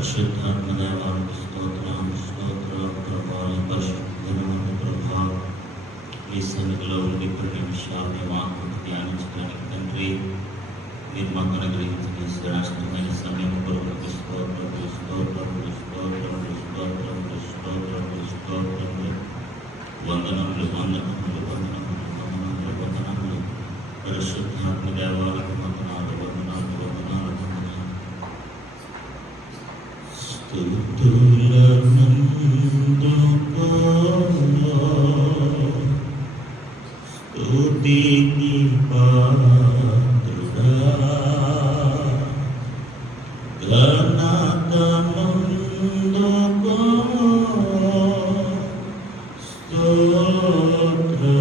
పరిశుద్ధాత్మ దేవానికి స్తోత్రం స్తోత్రం ప్రభావం పరిశుద్ధమైన ప్రభావం ఈ సన్నిధిలో ఉండి కొన్ని విషయాలు మాకు ధ్యానించడానికి తండ్రి మీరు మాకు అనుగ్రహించిన శ్రేష్టమైన సమయం కొరకు స్తోత్రం స్తోత్రం స్తోత్రం స్తోత్రం స్తోత్రం స్తోత్రం వందనములు వందనములు వందనములు వందనములు వందనములు పరిశుద్ధాత్మ దేవాలకు వందనాలు వందనాలు వందనాలు వందనాలు స్తుతికి పాత్రుడా ఘనతనందుకో స్తోత్రుడా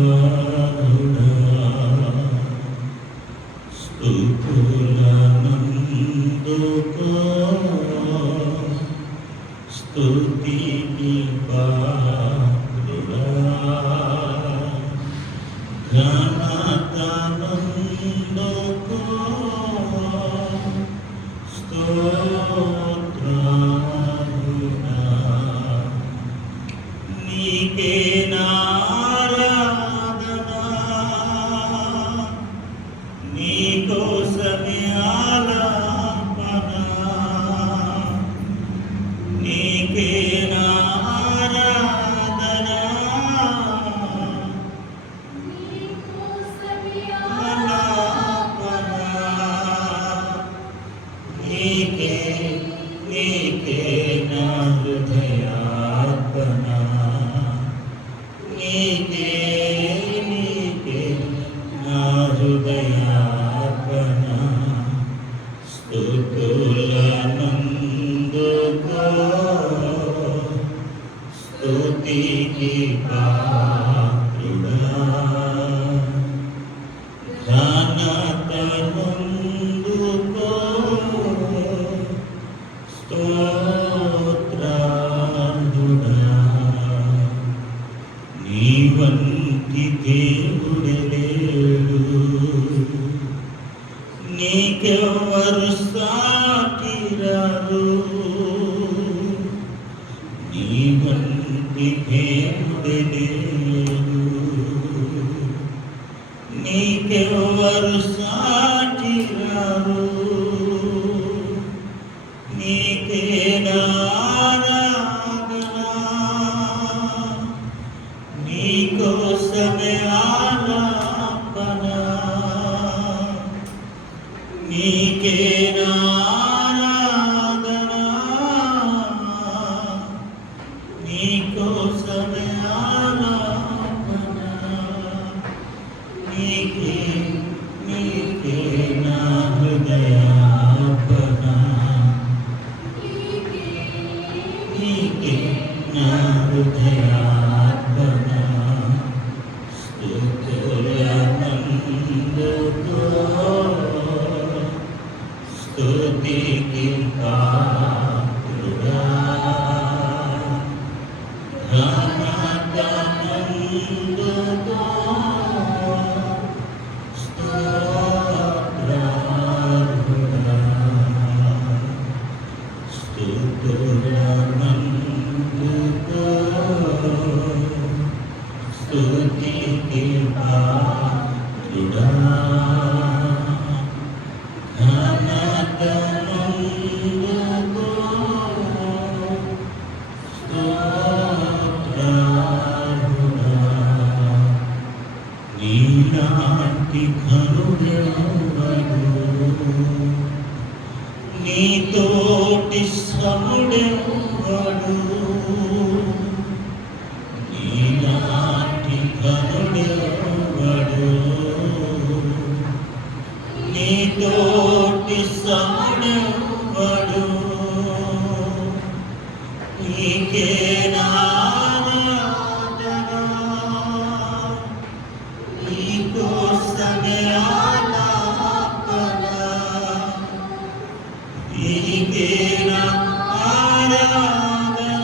స్తుతులనందుకో స్తుతికి పాత్రుడా ఘనతనందుకో స్తోత్రుడా నీకే నారాధన నీకోసమే ఆలాపన నీకే నారాధన ఆలాపన నీకే నీకే నా హృదయార్పణ నీకే నీకే నా హృదయార్పణ స్తుతులనందుకో స్తుతికి పాత్రుడా ఘనతనందుకో స్తోత్రుడా నీ వంటి దేవుడే లేడు నీకెవ్వరు సాటి రారు నీ వంటి దేవుడే లేడు నీకెవ్వరు సాటి రారు నీకే నారాధన నీకోసమే ఆలాపన నీకే నారాధన నీకోసమే ఆలాపన నీకే నీకే నా హృదయార్పణ నీకే నా హృదయార్పణ స్తుతులనందుకో స్తుతికి పాత్రుడా ఘనతనందుకో స్తోత్రుడా స్తుతులనందుకో స్తుతికి పాత్రుడా ఘనతనందుకో స్తోత్రుడా నీలాంటి ఘనుడెవడు నీతోటి సముడెవడు నీలాంటి ఘనుడెవడు నీతోటి సముడెవడు నీకే నారాధన నీకోసమే ఆలాపన నీకే నా ఆరాధన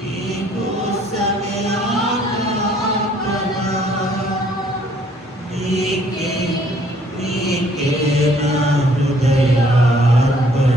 నీకోసమే ఆలాపన నీకే నీకే నా హృదయార్పణ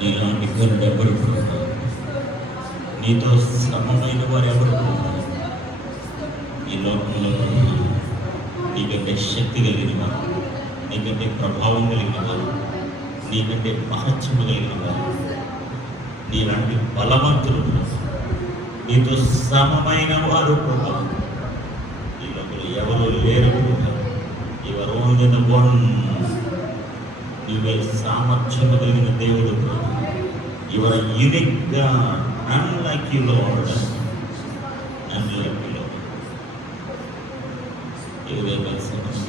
నీలాంటి గనుడు ఎవరు ప్రభు? నీతో సమమైన వారు ఎవరు ప్రభు? ఈ లోకంలో ప్రభు నీకంటే శక్తి కలిగిన వారు, నీకంటే ప్రభావం కలిగిన వారు, నీకంటే మహత్యము కలిగిన వారు, నీలాంటి బలవంతులు ప్రభు, నీతో సమమైన వారు ప్రభు ఈ లోకంలో ఎవరు లేరు ప్రభు. ఎవరు ఓన్లీ వన్. నీవే సామర్థ్యము కలిగిన దేవుడు ప్రభు. Your unique God, none like you Lord, none like you Lord.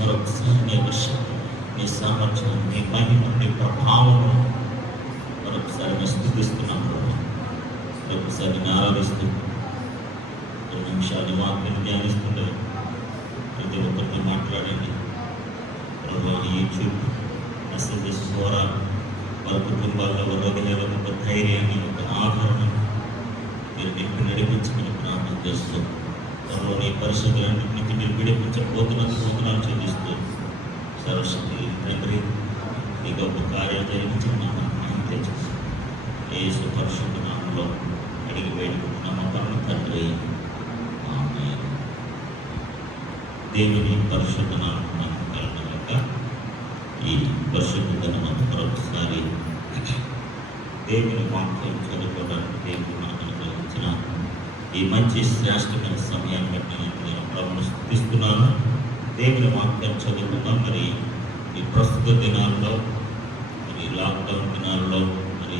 మరొకసారి నీ శక్తి, నీ సామర్థ్యం, నీ మహిమ, నీ ప్రభావము మరొకసారి నేను స్థుతిస్తున్నాను ప్రభు. మరొకసారి నేను ఆరాధిస్తూ 2 నిమిషాలు వాక్యం ధ్యానిస్తుండే ప్రతి ఒక్కరితో మాట్లాడండి ప్రభు. ఈ యూట్యూబ్ మెసేజెస్ ద్వారా వారి కుటుంబాల్లో వారి హృదయాలకు ఒక ధైర్యాన్ని, ఒక ఆదరణ మీరు నింపి నడిపించమని ప్రార్థన చేస్తూ త్వరలో నీ పరిస్థితులన్నింటినీ మీరు విడిపించబోతున్నందుకు వందనాలు చెల్లిస్తూ సరస్వతి తండ్రి నీ గొప్ప కార్యాలు జరిగించమని తెచ్చేసి యేసు పరిశుద్ధ నామంలో అడిగి వేడుకుంటున్నాము పరమ తండ్రి. ఆమేన్. దేవుని పరిశుద్ధ నామం కలగక ఈ పరిశుద్ధ దినమందు మరొకసారి దేవుని వాక్యం చదువుకోవడానికి దేవుని మనకు అనుగ్రహించిన ఈ మంచి శ్రేష్టమైన సమయాన్ని బట్టి నేను ప్రభువును స్తుతిస్తున్నాను. దేవుని వాక్యం చదువుకుందాం. మరి ఈ ప్రస్తుత దినాల్లో, మరి లాక్డౌన్ దినాల్లో మరి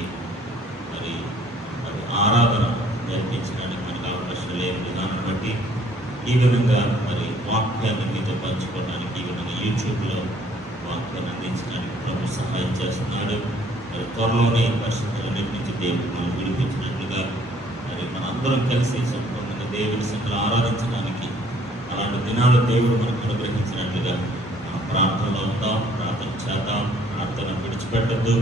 మరి మరి ఆరాధన జరిపించడానికి మనకు అవకాశం లేని విధానం బట్టి ఈ విధంగా మరి వాక్యాన్ని మీతో పంచుకోవడానికి ఈ విధంగా యూట్యూబ్లో వాక్యాన్ని అందించడానికి ప్రభు సహాయం చేస్తున్నాడు. మరి త్వరలోనే పరిస్థితులన్నిటి నుంచి దేవుడు మనం విడిపించినట్లుగా మరి మనందరం కలిసి సంపూర్ణంగా దేవుని సంఖ్యలో ఆరాధించడానికి అలాంటి దినాలు దేవుడు మనకు అనుగ్రహించినట్లుగా మనం ప్రార్థనలో ఉందాం, ప్రార్థన చేద్దాం. ప్రార్థన విడిచిపెట్టద్దు.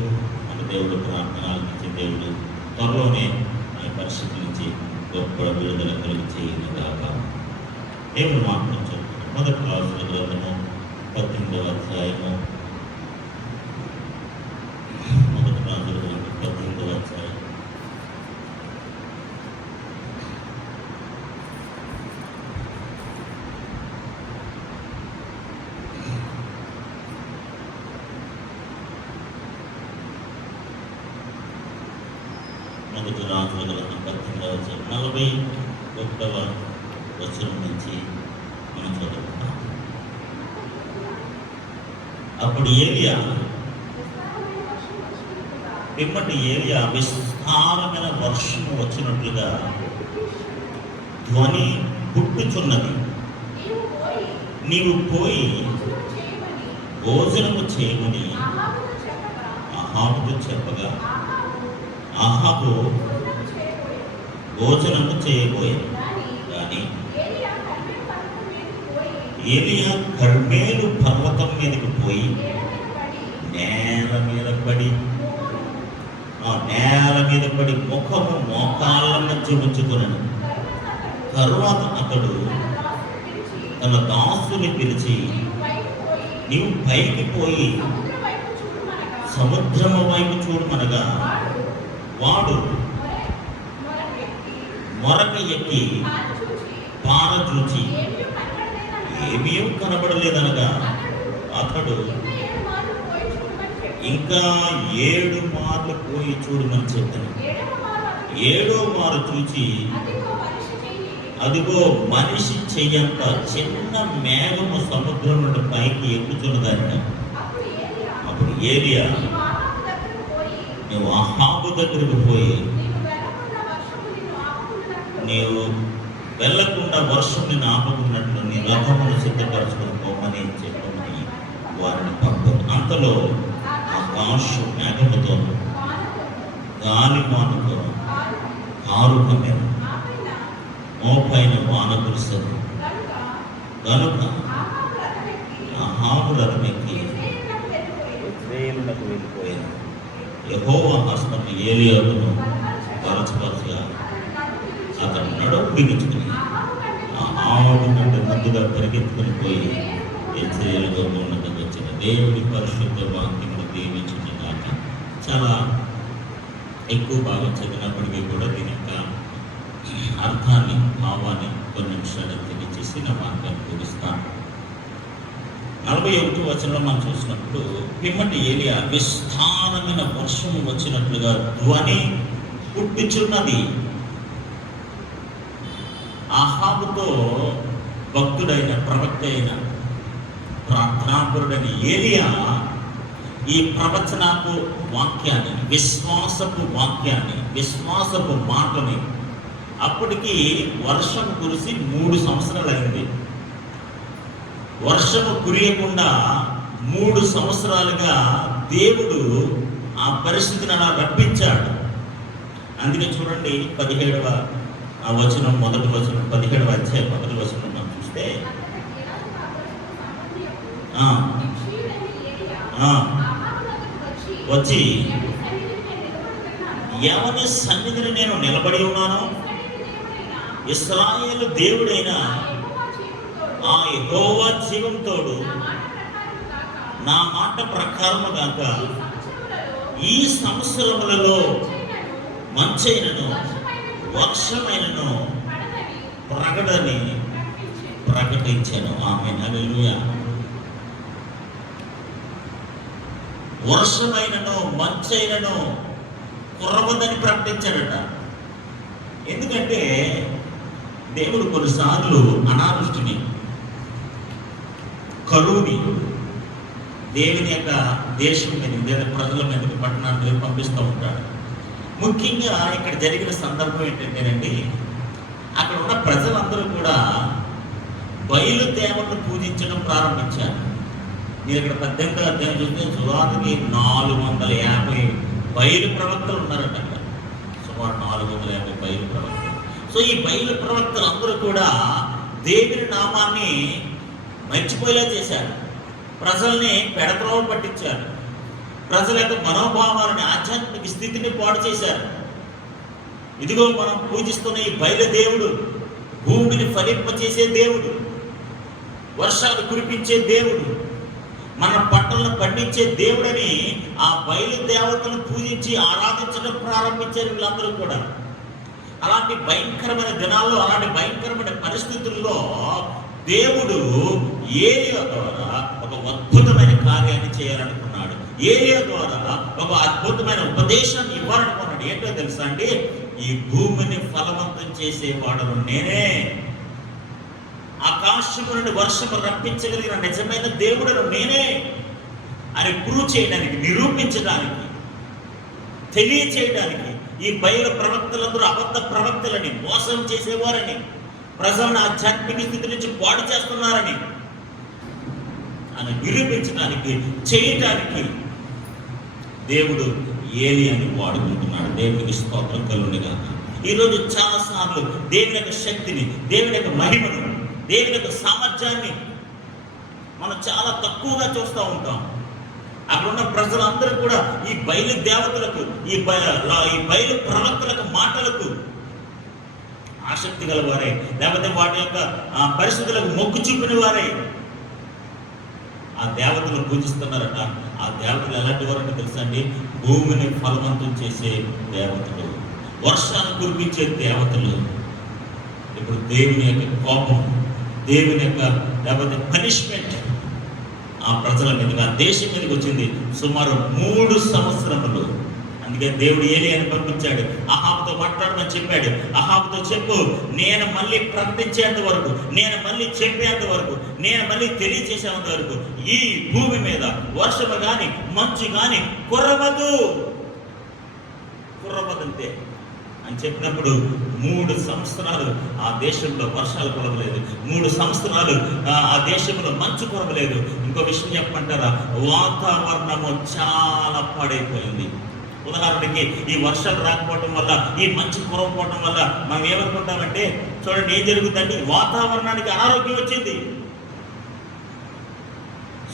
మన దేవుడు ప్రార్థన ఆలకించే దేవుడు త్వరలోనే మన పరిస్థితి నుంచి గొప్ప విడుదల కలిగి చేయగాక. దేవుడు మాట్లాడుతున్నాం. మొదటి రాజుల గ్రంథము 18వ అధ్యాయము. మొదటి రాజుల గ్రంథం 18వ అధ్యాయం. మొదటి రాజుల గ్రంథం 18వ అధ్యాయం 41వ వచనం నుంచి మనం చదువుకుంటాం. అప్పుడు ఏలియా పిమ్మటి ఏలియా విస్తారమైన వర్షము వచ్చినట్లుగా ధ్వని పుట్టుచున్నది. నీవు పోయి భోజనము చేయమని అహాబుకు చెప్పగా అహాబు భోజనము చేయబోయాడు. కానీ ఏలియా కర్మేలు పర్వతం మీదకి పోయి నేల మీద పడి ముఖము మోకాళ్ళ మధ్య ఉంచుకున్నాడు. తరువాత అతడు తన దాసుని పిలిచి, నీవు పైకి పోయి సముద్రము వైపు చూడమనగా వాడు మొరక ఎక్కి పార చూచి ఏమీ కనబడలేదనగా అతడు ఇంకా 7 మార్లు పోయి చూడమని చెప్పాను. 7వ మారు చూచి అదిగో మనిషి చెయ్యంత చిన్న మేఘము సముద్రం నుండి పైకి ఎక్కుతున్నదట. అప్పుడు ఏలియా నువ్వు అహాబు దగ్గరకు పోయి నీవు వెళ్ళకుండా వర్షం నేను ఆపకున్నట్లు నీ రథమును సిద్ధపరచుకొని పోమని చెప్పమని వారిని పంపు. అంతలో ఆకాశం మేఘముతో గాలిమానుతో కారుకమే మోపైన వాన కురుస్తుంది కనుక అహాబు రథమెక్కి ఇశ్రాయేలునకు వెళ్ళిపోయాను. యెహోవా హస్తం ఏలియాను పరచపరచగా అతను నడుము బిగించుకుని అహాబు కంటే ముందుగా పరిగెత్తుకుని పోయి ఇశ్రాయేలుగా ఉన్నతకు వచ్చిన దేవుడి పరిశుద్ధ వాక్యమును దీవించుగాక. చాలా ఎక్కువ బాగా చదివినప్పటికీ కూడా దీని యొక్క అర్థాన్ని, భావాన్ని కొన్ని నిమిషాలు తెలియజేసి నా మార్గాన్ని పూరిస్తాను. 41వ వచనంలో మనం చూసినప్పుడు పిమ్మటి ఏలియా విస్తారమైన వర్షం వచ్చినట్లుగా ధ్వని పుట్టుచున్నది. అహాబుతో భక్తుడైన ప్రవక్త అయిన ప్రార్థనాపరుడైన ఏలియా ఈ ప్రవచనపు వాక్యాన్ని, విశ్వాసపు వాక్యాన్ని, విశ్వాసపు మాటని, అప్పటికి వర్షం కురిసి 3 సంవత్సరాలు అయింది. వర్షము కురియకుండా 3 సంవత్సరాలుగా దేవుడు ఆ పరిస్థితిని అలా రప్పించాడు. అందుకే చూడండి 17వ వచనం, మొదటి వచనం, 17వ అధ్యాయం మొదటి వచనం మనం చూస్తే వచ్చి ఎవరి సన్నిధిని నేను నిలబడి ఉన్నాను, ఇశ్రాయేలు దేవుడైన ఆ యెహోవా జీవంతోడు నా మాట ప్రకారము గాక ఈ సంవత్సరములలో మంచైనను వర్షమైనను ప్రకటించాను. ఆమేన్, హల్లెలూయా. వర్షమైనను మంచైనను కురవదని ప్రకటించాడట. ఎందుకంటే దేవుడు కొన్నిసార్లు అనావృష్టిని, కరువుని దేవుని యొక్క దేశం మీద, ప్రజల మీదకి, పట్టణాల మీద పంపిస్తూ ఉంటాడు. ముఖ్యంగా ఇక్కడ జరిగిన సందర్భం ఏంటంటేనండి, అక్కడ ఉన్న ప్రజలందరూ కూడా బయలు దేవుణ్ణి పూజించడం ప్రారంభించారు. మీరు ఇక్కడ 18వ అధ్యాయం చూస్తే సుమారుకి 450 బయలు ప్రవక్తలు ఉన్నారట. అక్కడ సుమారు 450 బయలు ప్రవక్తలు. సో ఈ బయలు ప్రవక్తలు అందరూ కూడా దేవుని నామాన్ని మర్చిపోయేలా చేశారు. ప్రజల్ని పెడత్రోవ పట్టించారు. ప్రజల యొక్క మనోభావాలని, ఆధ్యాత్మిక స్థితిని పాడు చేశారు. ఇదిగో మనం పూజిస్తున్న ఈ బయలు దేవుడు భూమిని ఫలింపచేసే దేవుడు, వర్షాలు కురిపించే దేవుడు, మన పంటలను పండించే దేవుడని ఆ బయలు దేవతను పూజించి ఆరాధించడం ప్రారంభించారు వీళ్ళందరూ కూడా. అలాంటి భయంకరమైన దినాల్లో, అలాంటి భయంకరమైన పరిస్థితుల్లో దేవుడు ఏలియా ద్వారా ఒక అద్భుతమైన కార్యాన్ని చేయాలనుకున్నాడు. ఏలియా ద్వారా ఒక అద్భుతమైన ఉపదేశాన్ని ఇవ్వాలనుకున్నాడు. ఏంటో తెలుసా అండి, ఈ భూమిని ఫలవంతం చేసేవాడను నేనే, ఆకాశము నుండి వర్షము రప్పించగలిగిన నిజమైన దేవుడను నేనే అని ప్రూవ్ చేయడానికి, నిరూపించడానికి, తెలియచేయడానికి ఈ బయలు ప్రవక్తలందరూ అబద్ధ ప్రవక్తలని, మోసం చేసేవారని, ప్రజలను ఆధ్యాత్మిక స్థితి నుంచి పాడు చేస్తున్నారని అని నిరూపించడానికి, చేయటానికి దేవుడు ఏలియాని వాడుకుంటున్నాడు. దేవునికి స్తోత్రం కలుగునుగా. ఈరోజు చాలాసార్లు దేవుని యొక్క శక్తిని, దేవుని యొక్క మహిమను, దేవుని యొక్క సామర్థ్యాన్ని మనం చాలా తక్కువగా చూస్తూ ఉంటాం. అక్కడున్న ప్రజలందరూ కూడా ఈ బయలు దేవతలకు, ఈ బయలు ప్రవక్తలకు మాటలకు ఆసక్తి గలవారే, లేకపోతే వాటి యొక్క పరిస్థితులకు మొగ్గు చూపిన వారే ఆ దేవతలు పూజిస్తున్నారట. ఆ దేవతలు ఎలాంటి వారంటే తెలుసా అండి, భూమిని ఫలవంతం చేసే దేవతలు, వర్షాలు కురిపించే దేవతలు. ఇప్పుడు దేవుని యొక్క కోపం, దేవుని యొక్క లేకపోతే పనిష్మెంట్ ఆ ప్రజల మీదకి, ఆ దేశం మీదకి వచ్చింది. సుమారు 3 సంవత్సరములు. అందుకే దేవుడు ఏలియాని పంపించాడు. అహాబుతో మాట్లాడమని చెప్పాడు. అహాబుతో చెప్పు, నేను మళ్ళీ ప్రకటించేంత వరకు, నేను మళ్ళీ చెప్పేంత వరకు, నేను మళ్ళీ తెలియచేసేంత వరకు ఈ భూమి మీద వర్షము కానీ మంచు కానీ కుర్రవదంతే అని చెప్పినప్పుడు 3 సంవత్సరాలు ఆ దేశంలో వర్షాలు కురవలేదు. 3 సంవత్సరాలు ఆ దేశంలో మంచు కురవలేదు. ఇంకో విషయం చెప్పమంటారా, వాతావరణము చాలా పాడైపోయింది. ఉదాహరణకి ఈ వర్షాలు రాకపోవటం వల్ల, ఈ మంచు కురవకపోవటం వల్ల మనం ఏమనుకుంటామంటే, చూడండి ఏం జరుగుతుందండి, వాతావరణానికి అనారోగ్యం వచ్చింది.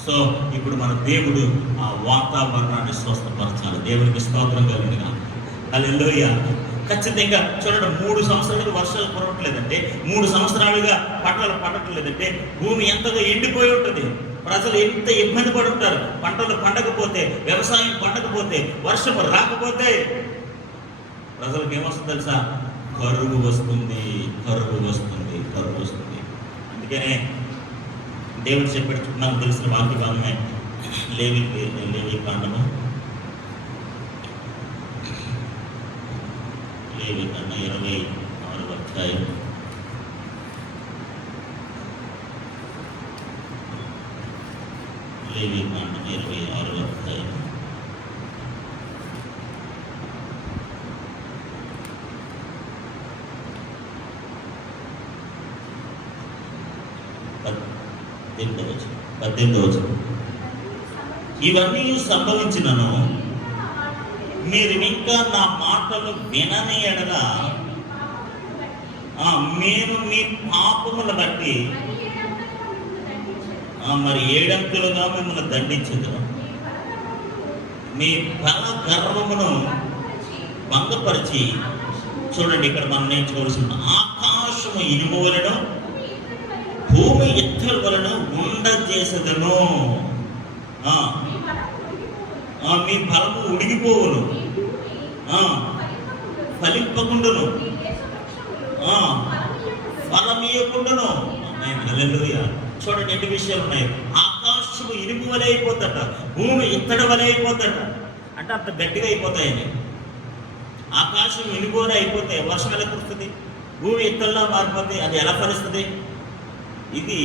సో ఇప్పుడు మన దేవుడు ఆ వాతావరణాన్ని స్వస్థపరచాలి. దేవునికి స్తోత్రం కలుగునుగా. హల్లెలూయా. ఖచ్చితంగా చూడండి, 3 సంవత్సరాలుగా వర్షాలు కురవట్లేదంటే, 3 సంవత్సరాలుగా పంటలు పండట్లేదంటే భూమి ఎంతగా ఎండిపోయి ఉంటుంది. ప్రజలు ఎంత ఇబ్బంది పడి ఉంటారు. పంటలు పండకపోతే, వ్యవసాయం పండకపోతే, వర్షం రాకపోతే ప్రజలకు ఏమొస్తుంది తెలుసా? కరువు వస్తుంది, కరువు వస్తుంది, కరువు వస్తుంది. అందుకనే దేవుడు చెప్పాడు, మనకు తెలిసిన వాక్యభాగమే లేవి కాండము 26వ అధ్యాయం. లేవి కాండం 26వ అధ్యాయం. ఇవన్నీ సంభవించినను మీరు ఇంకా నా మాటలు వినని ఎడల మేము మీ పాపముల బట్టి మరి 7 అంకెలుగా మిమ్మల్ని దండించదు. మీ బల గర్వమును భంగపరిచి, చూడండి ఇక్కడ మనం నేర్చుకోవాల్సిన, ఆకాశము ఇనుము వలన భూమి ఎత్తల వలన ఉండజేసదను. మీ బలము ఉడిగిపోవును, ఫలింపకుండును, ఫలమీయకుండును. హల్లెలూయా. చూడండి ఎన్ని విషయాలు ఉన్నాయి. ఆకాశము ఇనుము వలె అయిపోతట, భూమి ఇత్తడి వలె అయిపోతట. అంటే అంత గట్టిగా అయిపోతాయని. ఆకాశం ఇనుము వలె అయిపోతే వర్షం ఎలా కురుస్తుంది? భూమి ఇత్తడిలా మారిపోతే అది ఎలా ఫలిస్తుంది? ఇది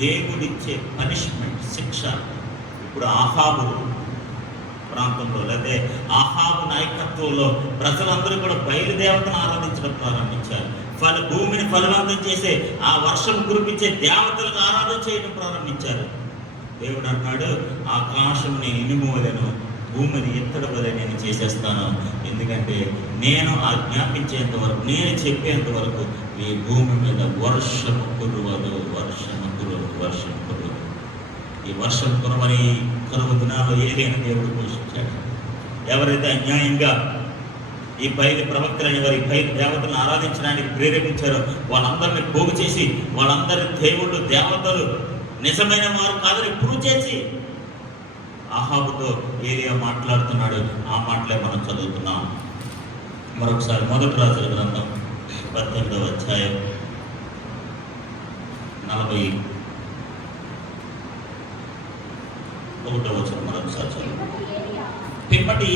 దేవుడిచ్చే పనిష్మెంట్, శిక్ష. ఇప్పుడు ఆహాబు ప్రాంతంలో, లేదా ఆహాబు నాయకత్వంలో ప్రజలందరూ కూడా బయలుదేవతను ఆరాధించడం ప్రారంభించారు. భూమిని ఫలవంతం చేసే, ఆ వర్షం కురిపించే దేవతలకు ఆరాధన చేయడం ప్రారంభించారు. దేవుడు అన్నాడు, ఆకాశం నేను ఇనుము వలెను, భూమిని ఇత్తడి వలె నేను చేసేస్తాను. ఎందుకంటే నేను ఆజ్ఞాపించేంత వరకు, నేను చెప్పేంత వరకు ఈ భూమి మీద వర్షము కురవదు, వర్షము కురవదు, వర్షం కురవదు. ఈ వర్షం కురవని కరువు దినాల్లో ఏదైనా దేవుడు పోషించాడు. ఎవరైతే అన్యాయంగా ఈ బయలు ప్రవక్తలని వారి బయలు దేవతలను ఆరాధించడానికి ప్రేరేపించారో వాళ్ళందరినీ పోగు చేసి, వాళ్ళందరి దేవుళ్ళు దేవతలు నిజమైన వారు కాదని ప్రూవ్ చేసి ఆహాబుతో ఏలియా మాట్లాడుతున్నాడు. ఆ మాటలే మనం చదువుతున్నాం. మరొకసారి 1 రాజుల గ్రంథం 18వ అధ్యాయం 41వ వచనం మరొకసారి చదువు. పిమ్మటి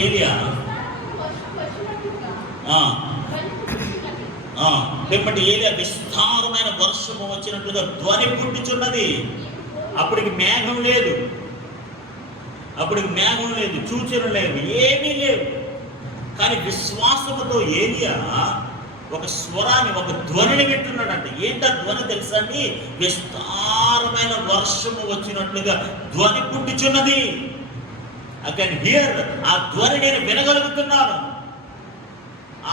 ఏలియా విస్తారమైన వర్షము వచ్చినట్లుగా ధ్వని పుట్టిచున్నది. అప్పటికి మేఘం లేదు, సూచన లేదు, ఏమీ లేవు. కానీ విశ్వాసముతో ఏలియా ఒక స్వరాన్ని, ఒక ధ్వనిని వింటున్నాడంట. ఏంటా ధ్వని తెలుసా అండి? విస్తారమైన వర్షము వచ్చినట్లుగా ధ్వని పుట్టిచున్నది. I can hear. ఆ ధ్వని నేను వినగలుగుతున్నాను.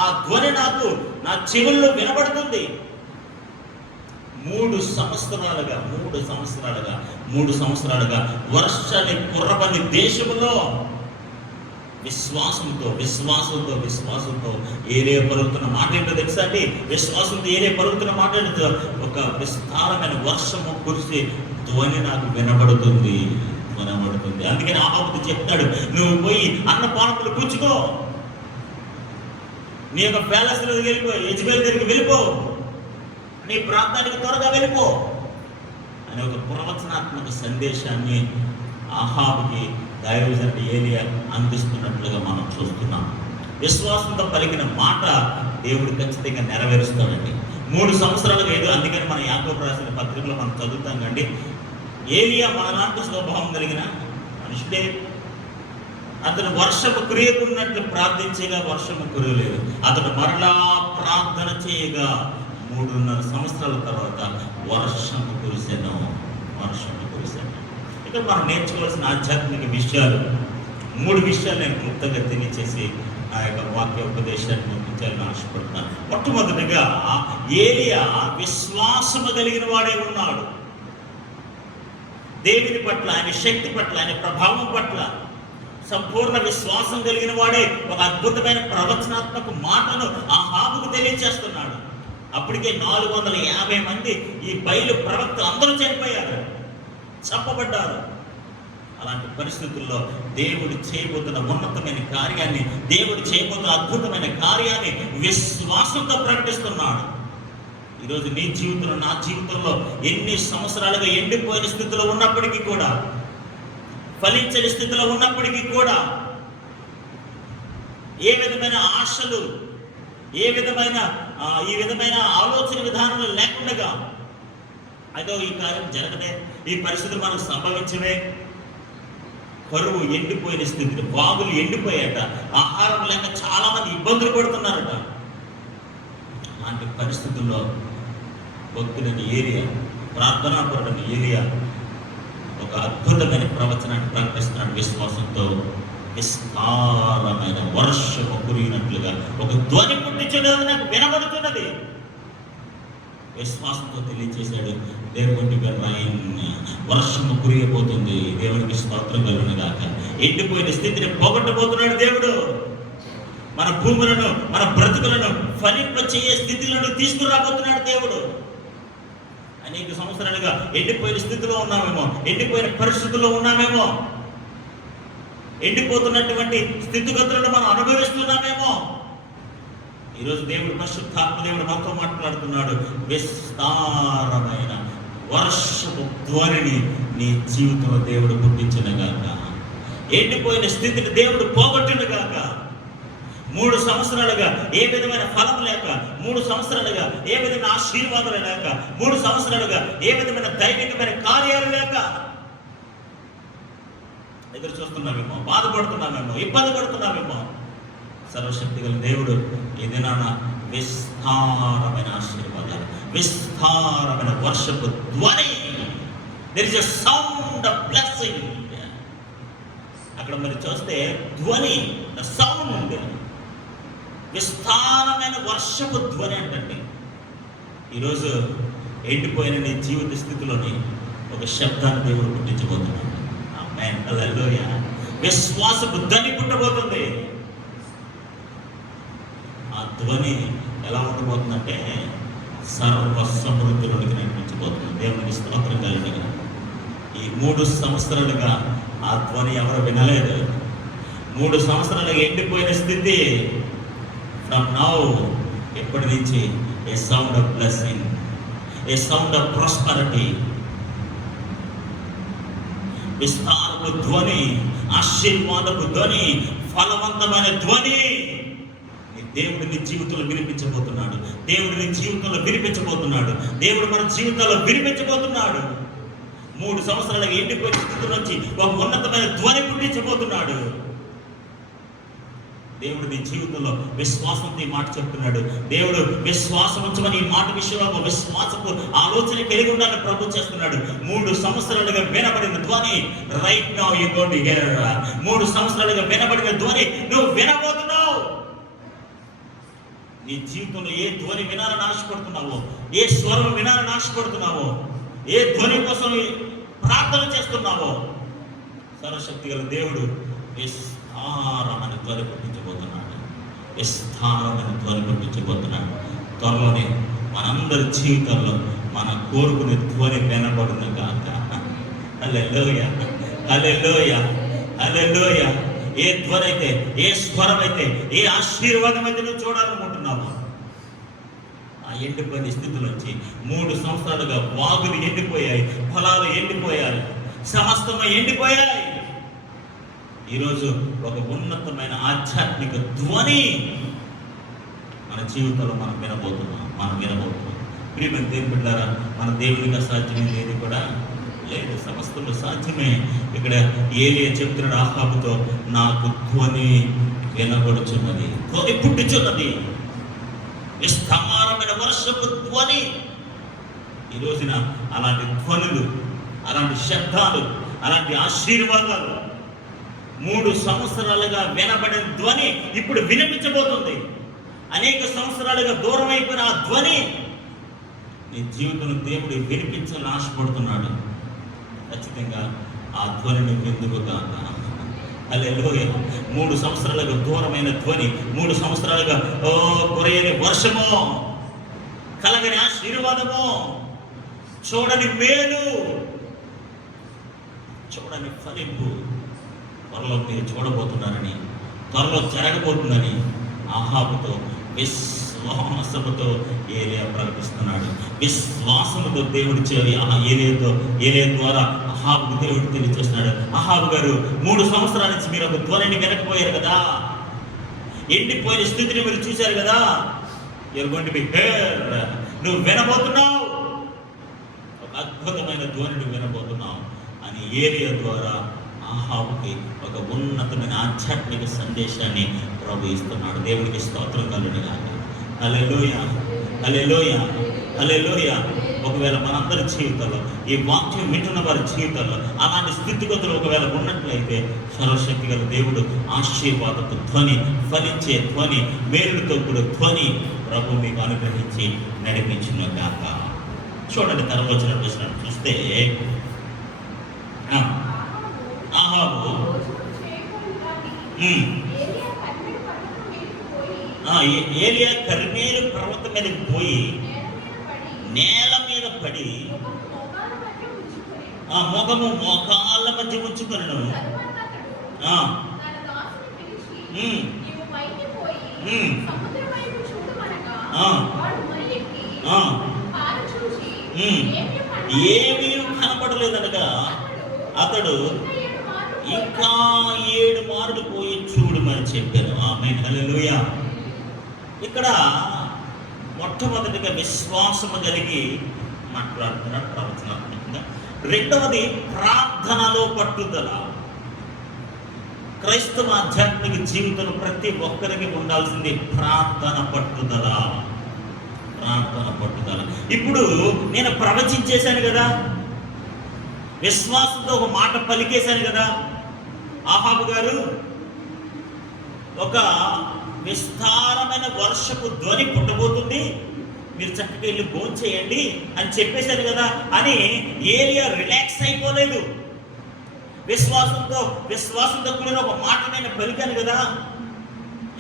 ఆ ధ్వని నాకు నా చెవుల్లో వినబడుతుంది. 3 సంవత్సరాలుగా వర్షాన్ని కుర్రబని దేశంలో విశ్వాసంతో ఏలియా పలుకుతున్న మాట ఏంటో తెలుసా అండి? విశ్వాసంతో ఏలియా పలుకుతున్న మాట ఏంటో, ఒక విస్తారమైన వర్షము కురిసి ధ్వని నాకు వినబడుతుంది. అందుకని ఆహాబుతో చెప్తాడు, నువ్వు పోయి అన్నపానములు కూర్చుకో, నీ యొక్క ప్యాలెస్లో వెళ్ళిపో, యెజబెల్ దగ్గరికి వెళ్ళిపో, నీ ప్రాంతానికి త్వరగా వెళ్ళిపో అనే ఒక ప్రవచనాత్మక సందేశాన్ని ఆహాబుకి దైవజనుడు ఏలియా అందిస్తున్నట్లుగా మనం చూస్తున్నాం. విశ్వాసంతో పలికిన మాట దేవుడు ఖచ్చితంగా నెరవేరుస్తాడండి. 3 సంవత్సరాలుగా ఏదో. అందుకని మన యాకోబు రాసిన పత్రికలో మనం చదువుతాం కండి, ఏలియా మనలాంటి స్వభావం కలిగిన మనుషుడే. అతను వర్షము కురియకున్నట్లు ప్రార్థించేగా వర్షము కురియలేదు. అతను మరలా ప్రార్థన చేయగా 3.5 సంవత్సరాల తర్వాత వర్షము కురిసెను. ఇక్కడ మనం నేర్చుకోవాల్సిన ఆధ్యాత్మిక విషయాలు 3 విషయాలు నేను క్లుప్తంగా తెలియచేసి ఆ యొక్క వాక్యోపదేశాన్ని ముగించాలని ఆశపడుతున్నాను. మొట్టమొదటిగా ఏలియా విశ్వాసము కలిగిన వాడే ఉన్నాడు. దేవుని పట్ల, ఆయన శక్తి పట్ల, ఆయన ప్రభావం పట్ల సంపూర్ణ విశ్వాసం కలిగిన వాడే ఒక అద్భుతమైన ప్రవచనాత్మక మాటను ఆహాబుకు తెలియచేస్తున్నాడు. అప్పటికే 450 మంది ఈ బయలు ప్రవక్తలు అందరూ చనిపోయారు, చంపబడ్డారు. అలాంటి పరిస్థితుల్లో దేవుడు చేయబోతున్న ఉన్నతమైన కార్యాన్ని, దేవుడు చేయబోతున్న అద్భుతమైన కార్యాన్ని విశ్వాసంతో ప్రకటిస్తున్నాడు. ఈరోజు నీ జీవితంలో, నా జీవితంలో ఎన్ని సంవత్సరాలుగా ఎండిపోయిన స్థితిలో ఉన్నప్పటికీ కూడా, ఫలించని స్థితిలో ఉన్నప్పటికీ కూడా, ఏ విధమైన ఆశలు, ఈ విధమైన ఆలోచన విధానాలు లేకుండా, అదో ఈ కార్యం జరగదే, ఈ పరిస్థితులు మనకు సంభవించవే, కరువు, ఎండిపోయిన స్థితిలో, బాగులు ఎండిపోయాట, ఆహారం లేక చాలా మంది ఇబ్బందులు పడుతున్నారట. అలాంటి పరిస్థితుల్లో భక్తుడని ఏలియా, ప్రార్థనాపరుడని ఏలియా ఒక అద్భుతమైన ప్రవచనాన్ని ప్రకటిస్తున్నాడు. విశ్వాసంతో విస్తారమైన వర్షము కురిగినట్లుగా ఒక ధ్వని పుట్టించున్నది నాకు వినబడుతున్నది. విశ్వాసంతో తెలియజేశాడు, దేవుడి వర్షము కురియబోతుంది, దేవునికి స్తోత్రం కలుగును గాక. ఎండిపోయిన స్థితిని పోగొట్టబోతున్నాడు దేవుడు. మన భూములను, మన బ్రతుకులను ఫలింపచేయే స్థితిలను తీసుకురాబోతున్నాడు దేవుడు. అనేక సంవత్సరాలుగా ఎండిపోయిన స్థితిలో ఉన్నామేమో, ఎండిపోయిన పరిస్థితుల్లో ఉన్నామేమో, ఎండిపోతున్నటువంటి స్థితిగతులను మనం అనుభవిస్తున్నామేమో. ఈరోజు దేవుడు, పరిశుద్ధాత్మ దేవుడు మనతో మాట్లాడుతున్నాడు. విస్తారమైన వర్షపు ధ్వనిని నీ జీవితంలో దేవుడు పుట్టించునుగాక. ఎండిపోయిన స్థితిని దేవుడు పోగొట్టునుగాక. 3 సంవత్సరాలుగా ఏ విధమైన ఫలం లేక, 3 సంవత్సరాలుగా ఏ విధమైన ఆశీర్వాదాలు లేక, 3 సంవత్సరాలుగా ఏ విధమైన దైవికమైన కార్యాలు లేక ఎదురు చూస్తున్నామేమో, బాధపడుతున్నామేమో, ఇబ్బంది పడుతున్నామేమో. సర్వశక్తి గల దేవుడు ఈ దినాన విస్తారమైన ఆశీర్వాదాలు, విస్తారమైన వర్షపు ధ్వని, there is a sound of blessing. అక్కడ మరి చూస్తే ధ్వని, సౌండ్, విస్తారమైన వర్షపు ధ్వని అంటండి. ఈరోజు ఎండిపోయిన నీ జీవిత స్థితిలోని ఒక శబ్దాన్ని దేవుడు పుట్టించబోతున్నాడు. ఆమేన్, హల్లెలూయా. విశ్వాసపు ధ్వని పుట్టబోతుంది. ఆ ధ్వని ఎలా ఉండబోతుందంటే సర్వ సమృద్ధిలోనికి నడిపించబోతుంది. దేవునికి స్తోత్రం కలుగును. ఈ 3 సంవత్సరాలుగా ఆ ధ్వని ఎవరు వినలేదు. 3 సంవత్సరాలుగా ఎండిపోయిన స్థితి, ఫ్రమ్ నౌ, ఎప్పటి నుంచి a sound of blessing, a sound of prosperity, విస్తారపు ధ్వని, ఆశీర్వాదపు ధ్వని, ఫలవంతమైన ధ్వని దేవుడు నీ జీవితంలో వినిపించబోతున్నాడు. దేవుడు నీ జీవితంలో వినిపించబోతున్నాడు. దేవుడు మన జీవితంలో వినిపించబోతున్నాడు. 3 సంవత్సరాలుగా ఎండిపోయిన స్థితి నుంచి ఒక ఉన్నతమైన ధ్వని పుట్టించబోతున్నాడు. దేవుడు నీ జీవితంలో విశ్వాసంతో ఈ మాట చెప్తున్నాడు. దేవుడు విశ్వాసం ఉంచమని ఈ మాట విషయంలో విశ్వాసపు ఆలోచన కలిగి ఉండాలని ప్రభు చేస్తున్నాడు. 3 సంవత్సరాలుగా వినబడిన ధ్వని, right now you going to hear. 3 సంవత్సరాలుగా వినబడిన ధ్వని నువ్వు వినబోతున్నావు. నీ జీవితంలో ఏ ధ్వని వినాలని ఆశపడుతున్నావో, ఏ స్వరం వినాలని ఆశపడుతున్నావో, ఏ ధ్వని కోసం ప్రార్థన చేస్తున్నావో, సర్వశక్తి గల దేవుడు విస్తారమైన ధ్వని పుట్టించబోతున్నాడు. విస్తారమైన ధ్వని పుట్టించబోతున్నాడు. త్వరలోనే మనందరి జీవితంలో మన కోరుకునే ధ్వని వినబడును గాక. హల్లెలూయా, హల్లెలూయా, హల్లెలూయా. ఏ ధ్వని అయితే, ఏ స్వరం అయితే, ఏ ఆశీర్వాదం అయితే నువ్వు చూడాలనుకుంటున్నావు, ఆ ఎండిపోయిన స్థితిలోంచి 3 సంవత్సరాలుగా వాగులు ఎండిపోయాయి, పొలాలు ఎండిపోయాయి, సమస్తము ఎండిపోయాయి. ఈరోజు ఒక ఉన్నతమైన ఆధ్యాత్మిక ధ్వని మన జీవితంలో మనం వినబోతున్నాం. ప్రియమైన దేవుని బిడ్డలారా, మన దేవునికి అసాధ్యమే లేదు కూడా లేదు, సమస్తము సాధ్యమే. ఇక్కడ ఏలియా చెప్తున్నాడు ఆహాబుతో, నాకు ధ్వని వినబడుచున్నది, ధ్వని పుట్టించున్నది, విస్తారమైన వర్షపు ధ్వని. ఈ రోజున అలాంటి ధ్వనులు, అలాంటి శబ్దాలు, అలాంటి ఆశీర్వాదాలు 3 సంవత్సరాలుగా వినబడిన ధ్వని ఇప్పుడు వినిపించబోతుంది. అనేక సంవత్సరాలుగా దూరం అయిపోయిన ఆ ధ్వని నీ జీవితంలో దేవుడు వినిపించాలని ఆశపడుతున్నాడు. ఖచ్చితంగా ఆ ధ్వనిని విందువుగాక. హల్లెలూయా. 3 సంవత్సరాలుగా దూరమైన ధ్వని, 3 సంవత్సరాలుగా కురియని వర్షము, కలగని ఆశీర్వాదము, చూడని మేలు, చూడని ఫలింపు త్వరలో మీరు చూడబోతున్నారని, త్వరలో జరగబోతుందని ఆహాబుతో విశ్వాసముతో ఏలియా ప్రకటిస్తున్నాడు. విశ్వాసముతో దేవుడు ఏలియా ద్వారా అహాబుకు దేవుడు తెలియజేస్తున్నాడు. అహాబు గారు 3 సంవత్సరాల నుంచి మీరు ఒక ధ్వనిని వినకపోయారు కదా, ఎండిపోయిన స్థితిని మీరు చూశారు కదా, నువ్వు వినబోతున్నావు, ఒక అద్భుతమైన ధ్వనిని వినబోతున్నావు అని ఏలియా ద్వారా అహాబుకి ఒక ఉన్నతమైన ఆధ్యాత్మిక సందేశాన్ని ప్రభు ఇస్తున్నాడు. దేవుడికి స్తోత్రం కలుగునుగాక. హల్లెలూయా, హల్లెలూయా, హల్లెలూయా. ఒకవేళ మనందరి జీవితాల్లో, ఈ వాక్యం వింటున్న వారి జీవితాల్లో అలాంటి స్థితిగతులు ఒకవేళ ఉన్నట్లయితే సర్వశక్తి గల దేవుడు ఆశీర్వాదపు ధ్వని, ఫలించే ధ్వని, మేలుతో కూడా ధ్వని ప్రభు మీకు అనుగ్రహించి నడిపించిన గాక. చూడండి, తర్వాత వచ్చిన చూస్తే ఆహాబు ఏలియా కర్మేలు పర్వతం మీదకి పోయి నేల మీద పడి ముఖము మోకాళ్ళ మధ్య ఉంచుకొనెను. ఏమీ కనపడలేదనగా అతడు ఇంకా 7 మార్లు పోయి చూడమని చెప్పాను. ఆమేన్, హల్లెలూయా. ఇక్కడ మొట్టమొదటిగా విశ్వాసము కలిగి మాట్లాడుతున్నాడు ప్రవచనాత్మకంగా. రెండవది ప్రార్థనలో పట్టుదల. క్రైస్తవ ఆధ్యాత్మిక జీవితంలో ప్రతి ఒక్కరికి ఉండాల్సింది ప్రార్థన పట్టుదల, ప్రార్థన పట్టుదల. ఇప్పుడు నేను ప్రవచించేశాను కదా, విశ్వాసంతో ఒక మాట పలికేశాను కదా, ఆహాబు గారు ఒక విస్తారమైన వర్షపు ధ్వని పుట్టబోతుంది, మీరు చక్కగా వెళ్ళి భోంచేయండి అని చెప్పేశారు కదా అని ఏలియా రిలాక్స్ అయిపోలేదు. విశ్వాసంతో కూడిన ఒక మాట నేను పలికాను కదా,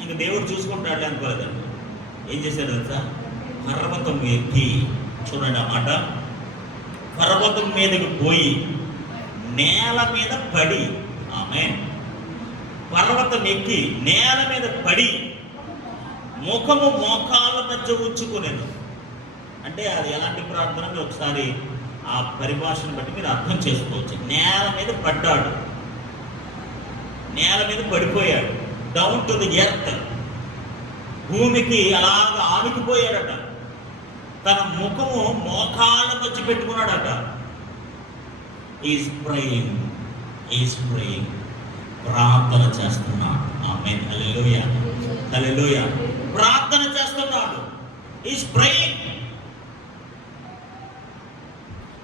ఇంక దేవుడు చూసుకుంటాడు అనుకోలేదండి. ఏం చేశారు తెలుసా? పర్వతం ఎక్కి, చూడండి ఆ మాట, పర్వతం మీదకి పోయి నేల మీద పడి, ఆమేన్, పర్వతం ఎక్కి నేల మీద పడి ముఖము మోకాళ్ళ మధ్య ఉంచుకునేను. అంటే అది ఎలాంటి ప్రార్థన ఒకసారి ఆ పరిభాషను బట్టి మీరు అర్థం చేసుకోవచ్చు. నేల మీద పడ్డాడు, నేల మీద పడిపోయాడు, డౌన్ టు ది ఎర్త్, భూమికి అలాగ ఆనుకుపోయాడట. తన ముఖము మోకాళ్ళ మధ్య పెట్టుకున్నాడట. ఈజ్ ప్రేయింగ్, ప్రార్థన చేస్తున్నాడు. ఆమేన్, హల్లెలూయా, హల్లెలూయా. ప్రార్థన చేస్తున్నాడు, ఈజ్ ప్రేయింగ్.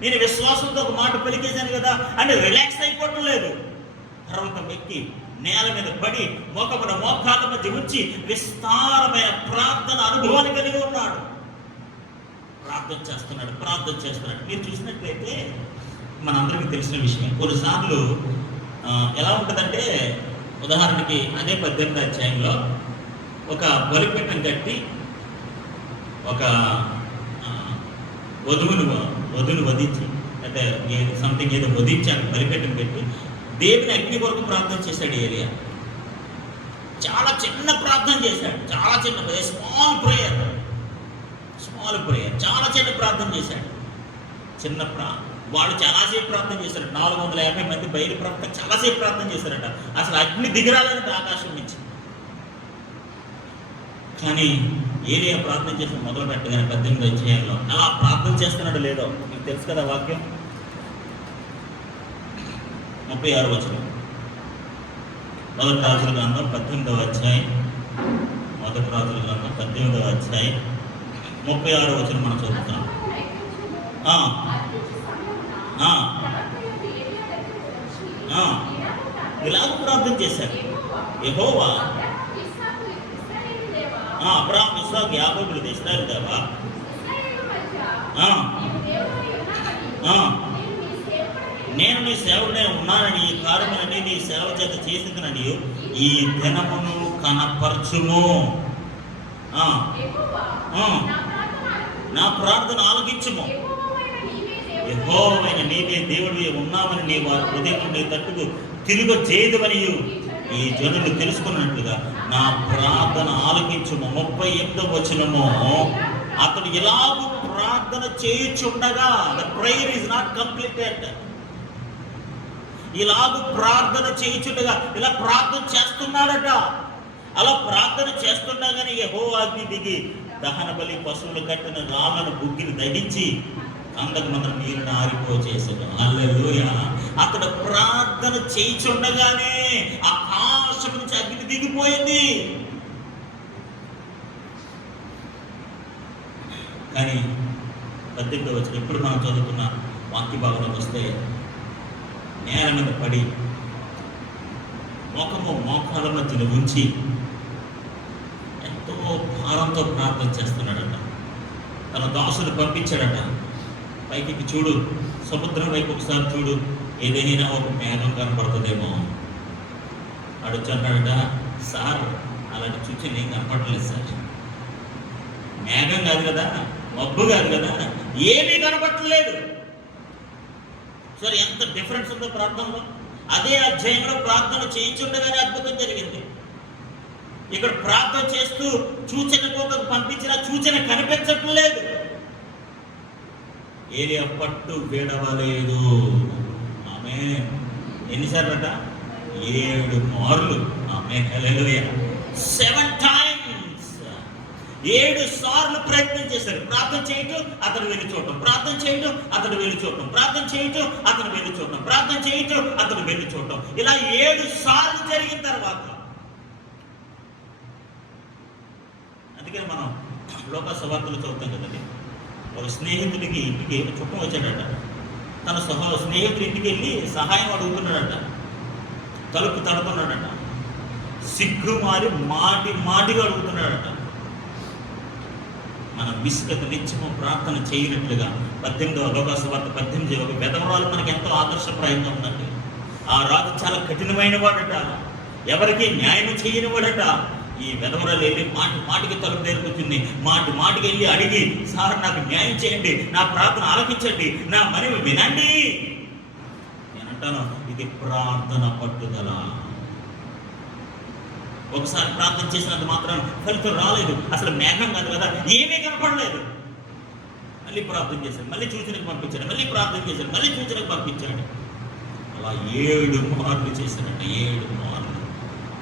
నేను విశ్వాసంతో ఒక మాట పలికేశాను కదా అని రిలాక్స్ అయిపోవటం లేదు. పర్వతం ఎక్కి నేల మీద పడి మోకమున మోకాళ్ళ మధ్య ఉంచి విస్తారమైన ప్రార్థన అనుభవాన్ని కలిగి ఉన్నాడు. ప్రార్థన చేస్తున్నాడు. మీరు చూసినట్లయితే మనందరికీ తెలిసిన విషయం. కొన్నిసార్లు ఎలా ఉంటుందంటే, ఉదాహరణకి అదే 18వ అధ్యాయంలో ఒక బలిపీఠం కట్టి ఒక వధువును వధించి, అంటే సంథింగ్ ఏదో వధించాను, బలిపీఠం పెట్టి దేవుని అగ్ని కొరకు ప్రార్థన చేశాడు ఏలియా. చాలా చిన్న ప్రార్థన చేశాడు, చాలా చిన్న స్మాల్ ప్రేయర్, చాలా చిన్న ప్రార్థన చేశాడు. వాళ్ళు చాలాసేపు ప్రార్థన చేశారు. 450 మంది బయలు ప్రవక్త చాలాసేపు ప్రార్థన చేశారట, అసలు అగ్ని దిగిరాలని ఆకాశం నుంచి. కానీ ఏలియా ప్రార్థన చేసి మొదలు పెట్టగానే 18వ అధ్యాయంలో అలా ప్రార్థన చేస్తున్నాడు లేదో మీకు తెలుసు కదా వాక్యం. 36వ వచనం, మొదటి రాజుల గ్రంథం 18వ అధ్యాయం, మొదటి రాజుల గ్రంథం 18వ అధ్యాయం 36వ వచనం మనం చదువుతాం. ఇలాగ ప్రార్థన చేశారు, యెహోవా అబ్రాహాము, ఇస్సాకు, యాకోబులు ఇశ్రాయేలు దేవా, నేను నీ సేవకుడై ఉన్నానని, ఈ కార్యములన్నీ నీ సేవ చేత చేసిందని ఈ దినమును కనపరచుము. నా ప్రార్థన ఆలకించుము. యెహోవైన నీవే దేవుడివి ఉన్నామని నీ వారి హృదయం నీ తట్టుకు తిరుగు చేయదువని ఈ జనులు తెలుసుకున్నట్లుగా నా ప్రార్థన ఆలకించుము. 38వ వచనము, అతడు ఇలాగూ ప్రార్థన చేయుచుండగా, the prayer is not completed, ఇలాగూ ప్రార్థన చేయుచుండగా, ఇలా ప్రార్థన చేస్తున్నాడట. అలా ప్రార్థన చేస్తుండగానే యెహోవా అగ్ని దిగి దహన బలి పశువులు కట్టిన రాళ్ళను బుగ్గిని దహించి అందకు మన నీరుని ఆరిపోచేసాడు. హల్లెలూయా. అతడు ప్రార్థన చేయుచుండగానే ఆకాశం నుంచి అగ్ని దిగిపోయింది. కానీ 18వ వచనం ఎప్పుడు మనం చదువుతున్న వాక్య భాగంలోకి వస్తే నేల మీద పడి మోకాల మధ్యలో ఉంచి ఎంతో భారంతో ప్రార్థన చేస్తున్నాడట. తన దాసుని పంపించాడట, పైకి చూడు, సముద్రం వైపు ఒకసారి చూడు, ఏదైనా ఒక మేఘం కనపడుతుందేమో. అడుగుతున్నాడట, సార్ అలాంటి చూచి నేను కనపడలేదు సార్, మేఘం కాదు కదా, మబ్బు కాదు కదా, ఏమీ కనపడలేదు. సరే, ఎంత డిఫరెన్స్ ఉందో ప్రార్థనలో. అదే అధ్యాయంలో ప్రార్థన చేయించుండగానే అద్భుతం జరిగింది. ఇక్కడ ప్రార్థన చేస్తూ సూచనకు పంపించిన సూచన కనిపించట్లేదు. ఏరియా పట్టు విడవలేదు. ఆమె ఎన్నిసార్లట? 7 మార్లు. ఆమె హల్లెలూయా. 7 టైమ్స్, 7 సార్లు ప్రయత్నం చేశారు. ప్రార్థన చేయటం, అతను వెళ్ళి చూడటం, ప్రార్థన చేయటం, అతను వెళ్ళి చూడటం, ప్రార్థన చేయటం, అతను వెళ్ళి చూడటం, ప్రార్థన చేయటం, అతను వెళ్ళి చూడటం. ఇలా 7 సార్లు జరిగిన తర్వాత, అందుకని మనం లోక సువార్తలు చదువుతాం కదండి. ఒక స్నేహితుడికి ఇంటికి చుట్టం వచ్చాడట. తన స్నేహితుడి ఇంటికి వెళ్ళి సహాయం అడుగుతున్నాడట. తలుపు తడుతున్నాడట. సిగ్గు మారి మాటిగా అడుగుతున్నాడట. మన విసుగత నిత్యము ప్రార్థన చేయనట్లుగా 18వ లోక సువార్త 18 ఒక పెదవరాలు మనకి ఎంతో ఆదర్శప్రాయంగా ఉందండి. ఆ రాజు చాలా కఠినమైన వాడట, ఎవరికి న్యాయం చేయని వాడట. ఈ వెధవరాలు వెళ్ళి మాటికి తలుపు దగ్గరకొచ్చింది. మాటికి వెళ్ళి అడిగి, సార్ నాకు న్యాయం చేయండి, నా ప్రార్థన ఆలకించండి, నా మనవి వినండి. నేనంటాను, ఇది ప్రార్థన పట్టుదల. ఒకసారి ప్రార్థన చేసినంత మాత్రం ఫలితం రాలేదు. అసలు మేఘం కాదు కదా, ఏమీ కనపడలేదు. మళ్ళీ ప్రార్థన చేశాడు, మళ్ళీ సూచనకు పంపించాడు, మళ్ళీ ప్రార్థన చేశాడు, మళ్ళీ సూచనకు పంపించాడు. అలా 7 మార్లు చేశాడట. 7 మార్లు.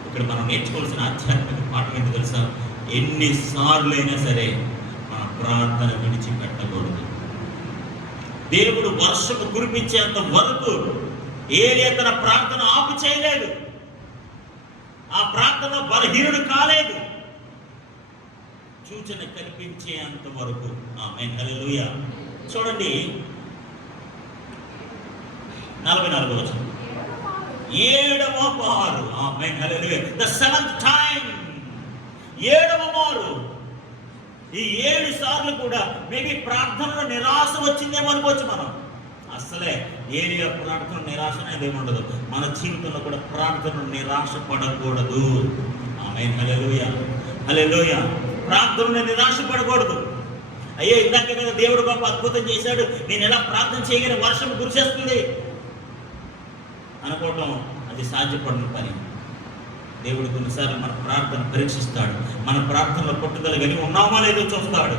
ఇక్కడ మనం నేర్చుకోవాల్సిన ఆధ్యాత్మిక పాఠం ఏంటి తెలుసా? ఎన్నిసార్లు అయినా సరే మన ప్రార్థన విడిచిపెట్టకూడదు. దేవుడు వర్షము కురిపించేంత వరకు ఏలియా తన ప్రార్థన ఆపు చేయలేదు. ఆ ప్రార్థన బలహీనుడు కాలేదు. సూచన కనిపించేంత వరకు. ఆమేన్, హల్లెలూయా. చూడండి 44వ వచనం. 7వ మారు. ఆమేన్, హల్లెలూయా. The 7th time. 7వ మారు. ఈ 7 సార్లు కూడా మేబీ ప్రార్థనలో నిరాశ వచ్చిందేమో అనుకోవచ్చు మనం. అసలే ఏరియా ప్రార్థన నిరాశ అనేది ఏముండదు. మన జీవితంలో కూడా ప్రార్థన నిరాశ పడకూడదు. ఆమేన్, హల్లెలూయా, హల్లెలూయా. ప్రార్థన నిరాశ పడకూడదు. అయ్యో ఇందాకే కదా దేవుడు గొప్ప అద్భుతం చేశాడు, నేను ఎలా ప్రార్థన చేయగానే వర్షం కురిసేస్తుంది అనుకోవటం అది సాధ్యపడిన పని. దేవుడు కొన్నిసార్లు మన ప్రార్థన పరీక్షిస్తాడు. మన ప్రార్థనలో పట్టుదల కలిగి ఉన్నామో లేదో చూస్తాడు.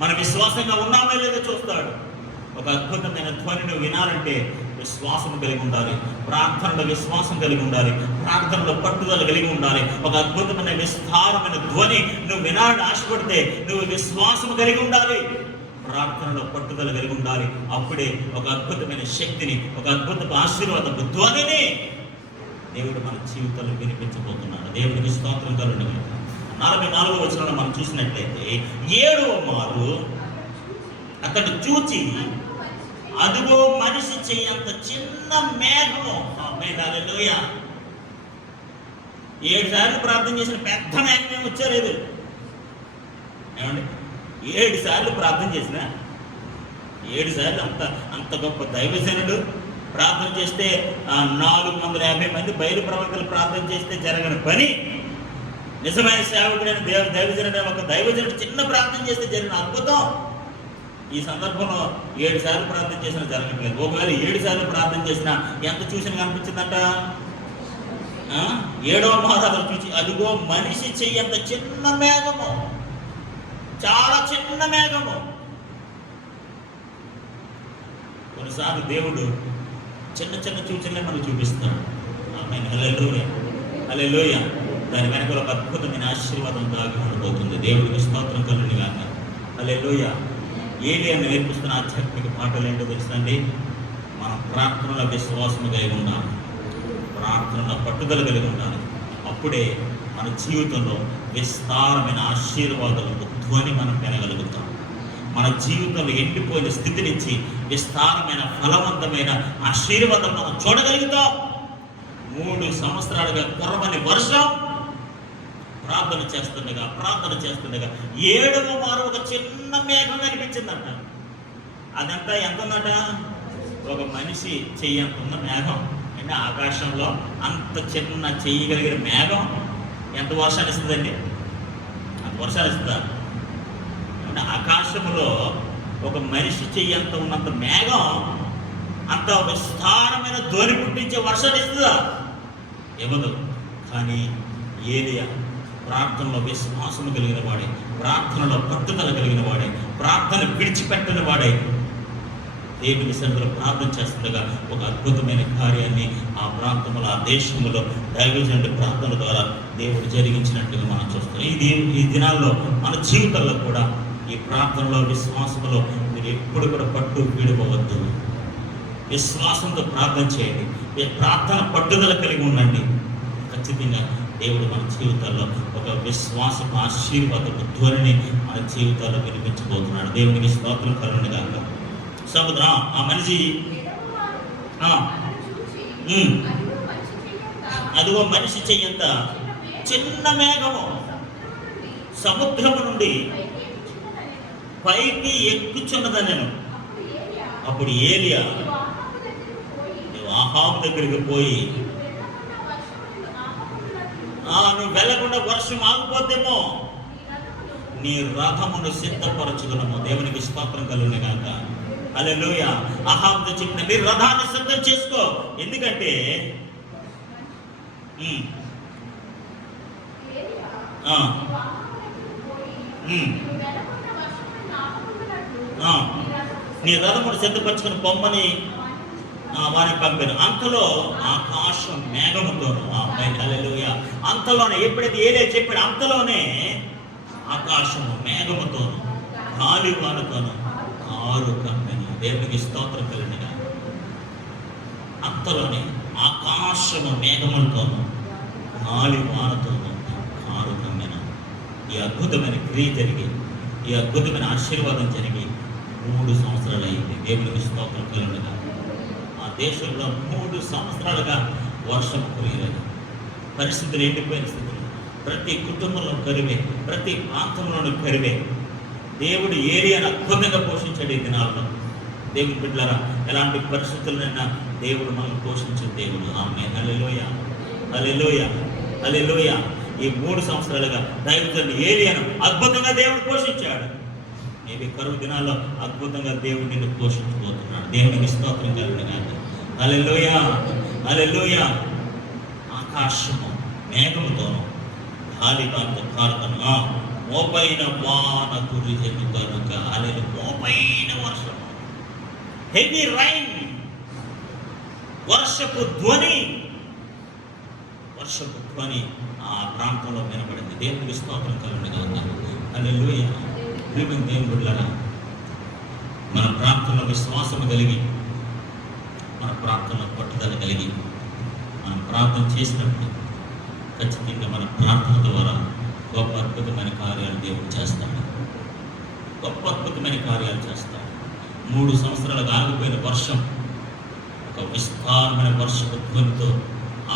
మన విశ్వాసంగా ఉన్నామో లేదో చూస్తాడు. ఒక అద్భుతమైన ధ్వనిని వినాలంటే విశ్వాసం కలిగి ఉండాలి. ప్రార్థనలో విశ్వాసం కలిగి ఉండాలి. ప్రార్థనలో పట్టుదల కలిగి ఉండాలి. ఒక అద్భుతమైన విస్తారమైన ధ్వని నువ్వు వినాలని ఆశపడితే నువ్వు విశ్వాసం కలిగి ఉండాలి. ప్రార్థనలో పట్టుదల కలిగి ఉండాలి. అప్పుడే ఒక అద్భుతమైన శక్తిని, ఒక అద్భుతమైన ఆశీర్వాదపు ధ్వనిని దేవుడు మన జీవితంలో వినిపించబోతున్నాడు. దేవుడికి స్తోత్రం కలుగును. 44వ వచనంలో మనం చూసినట్లయితే 7వ మారు అతడు చూచి, అదిగో మనిషి చెయ్యంత చిన్న మేఘము. హల్లెలూయా. 7 సార్లు ప్రార్థన చేసిన పెద్ద మేఘం వచ్చలేదు. ఏమండి, 7 సార్లు ప్రార్థన చేసిన 7 సార్లు అంత గొప్ప దైవజనుడు ప్రార్థన చేస్తే 450 మంది బయలు ప్రవక్తలు ప్రార్థన చేస్తే జరగని పని, నిజమైన సేవకుడైన దైవజనుడు ఒక దైవజనుడు చిన్న ప్రార్థన చేస్తే జరిగిన అద్భుతం. ఈ సందర్భంలో 7 సార్లు ప్రార్థన చేసినా జరగట్లేదు. ఒకవేళ 7 సార్లు ప్రార్థన చేసినా ఎంత చూసిన కనిపించిందంట? 7వ మాసాలు చూసి అదిగో మనిషి చెయ్యంత చిన్న మేఘము, చాలా చిన్న మేఘము. కొన్నిసార్లు దేవుడు చిన్న చిన్న సూచనలే మనకు చూపిస్తాడు. ఆమేన్, హల్లెలూయా, హల్లెలూయా. దాని వెనక ఒక అద్భుతమైన ఆశీర్వాదం దాగి ఉండబోతుంది. దేవుడికి స్తోత్రం కలుగును గాక. హల్లెలూయా. ఏలియాను నేర్పిస్తున్న ఆధ్యాత్మిక పాటలు ఏంటో తెలుసండి? మనం ప్రార్థనలో విశ్వాసం కలిగి ఉండాలి, ప్రార్థనలో పట్టుదల కలిగి ఉండాలి. అప్పుడే మన జీవితంలో విస్తారమైన ఆశీర్వాదాలకు ధ్వని మనం వినగలుగుతాం. మన జీవితంలో ఎండిపోయిన స్థితి నుంచి విస్తారమైన ఫలవంతమైన ఆశీర్వాదం మనం చూడగలుగుతాం. 3 సంవత్సరాలుగా కురవని వర్షం ప్రార్థన చేస్తుండగా 7వ మారు ఒక చిన్న మేఘం కనిపించిందంట. అదంతా ఎంత ఉందట? ఒక మనిషి చెయ్యంత ఉన్న మేఘం. అంటే ఆకాశంలో అంత చిన్న చెయ్యగలిగిన మేఘం ఎంత వర్షాలు ఇస్తుందండి? అంత వర్షాలు ఇస్తుందా? అంటే ఆకాశంలో ఒక మనిషి చెయ్యంత ఉన్నంత మేఘం అంత విస్తారమైన ధ్వని పుట్టించే వర్షాలు ఇస్తుందా? ఇవ్వదు. కానీ ఏలియా ప్రార్థనలో విశ్వాసము కలిగిన వాడే, ప్రార్థనలో పట్టుదల కలిగిన వాడే, ప్రార్థన విడిచిపెట్టని వాడే దేవుని సన్నిధిలో ప్రార్థన చేస్తుండగా ఒక అద్భుతమైన కార్యాన్ని ఆ ప్రాంతంలో, ఆ దేశంలో దైవజనుడి ప్రార్థన ద్వారా దేవుడు జరిగించినట్టుగా మనం చూస్తాం. ఈ దినాల్లో మన జీవితంలో కూడా ఈ ప్రార్థనలో, విశ్వాసంలో మీరు ఎప్పుడు కూడా పట్టు వీడిపోవద్దు. విశ్వాసంతో ప్రార్థన చేయండి, ప్రార్థన పట్టుదల కలిగి ఉండండి. ఖచ్చితంగా దేవుడు మన జీవితాల్లో ఒక విశ్వాస ఆశీర్వాదపు ధ్వనిని మన జీవితాల్లో వినిపించబోతున్నాడు. దేవునికి స్తోత్రం కలుగును గాక. సముద్రం ఆ మనిషి అదిగో మనిషి చెయ్యంత చిన్న మేఘము సముద్రము నుండి పైకి ఎక్కుచున్నదనెను. అప్పుడు ఏలియా ఆహాబు దగ్గరికి పోయి, నువ్వు వెళ్ళకుండా వర్షం ఆగిపోతేమో నీ రథమును సిద్ధపరచుకున్నాము. దేవునికి స్తోత్రం కలుగును గాక. హల్లెలూయా. ఆహాబుతో చెప్పిన నీ రథాన్ని సిద్ధం చేసుకో. ఎందుకంటే నీ రథమును సిద్ధపరచుకుని పొమ్మని వారిని పంపాను. అంతలో ఆకాశం మేఘముతోను, హల్లెలూయా, అంతలోనే ఎప్పుడైతే ఏలే చెప్పాడు అంతలోనే ఆకాశము మేఘముతోను గాలి వానతోను కారు కమ్మెను. దేవునికి స్తోత్రం కలుగును గాక. అంతలోనే ఆకాశము మేఘములతోను గాలి వానతోను కారు కమ్మెను. ఈ అద్భుతమైన క్రియ జరిగి, ఈ అద్భుతమైన ఆశీర్వాదం జరిగి 3 సంవత్సరాలు అయింది. దేవునికి స్తోత్రం కలుగును గాక. ఆ దేశంలో 3 సంవత్సరాలుగా వర్షం కురియలేదు. పరిస్థితులు ఎండిపోయిన స్థితులు, ప్రతి కుటుంబంలో కరువే, ప్రతి ప్రాంతంలోనూ కరువే. దేవుడు ఏలియాను అద్భుతంగా పోషించాడు. ఈ దినాల్లో దేవుని బిడ్డలారా, ఎలాంటి పరిస్థితులైనా దేవుడు మనం పోషించిన దేవుడు. ఆమేన్, హల్లెలూయా, హల్లెలూయా, హల్లెలూయా. ఈ 3 సంవత్సరాలుగా దైవజనుడు ఏలియాను అద్భుతంగా దేవుడు పోషించాడు. మేబీ కరువు దినాల్లో అద్భుతంగా దేవుడు నిన్ను పోషించబోతున్నాడు. దేవునికి స్తోత్రం కలుగును గాక. హల్లెలూయా, హల్లెలూయా. ఆకాశము మేఘముతోను గాలివానతో కారుతను మోపైన వాన కురిసెను కనుక. హల్లెలూయా. మోపైన వర్షము, హెవీ రైన్, వర్షపు ధ్వని ఆ ప్రాంతంలో వినబడింది. దేవునికి స్తోత్రం కలుగును గాక. హల్లెలూయా. ప్రియమైన దేవుని బిడ్డలారా, మన ప్రార్థనలో విశ్వాసం కలిగి, మన ప్రార్థనలో పట్టుదల కలిగి మనం ప్రార్థన చేసినప్పుడు ఖచ్చితంగా మన ప్రార్థన ద్వారా గొప్ప అద్భుతమైన కార్యాలు దేవుడు చేస్తాడు. గొప్ప అద్భుతమైన కార్యాలు చేస్తాడు. 3 సంవత్సరాలుగా ఆగిపోయిన వర్షం ఒక విస్తారమైన వర్షపు ధ్వనితో,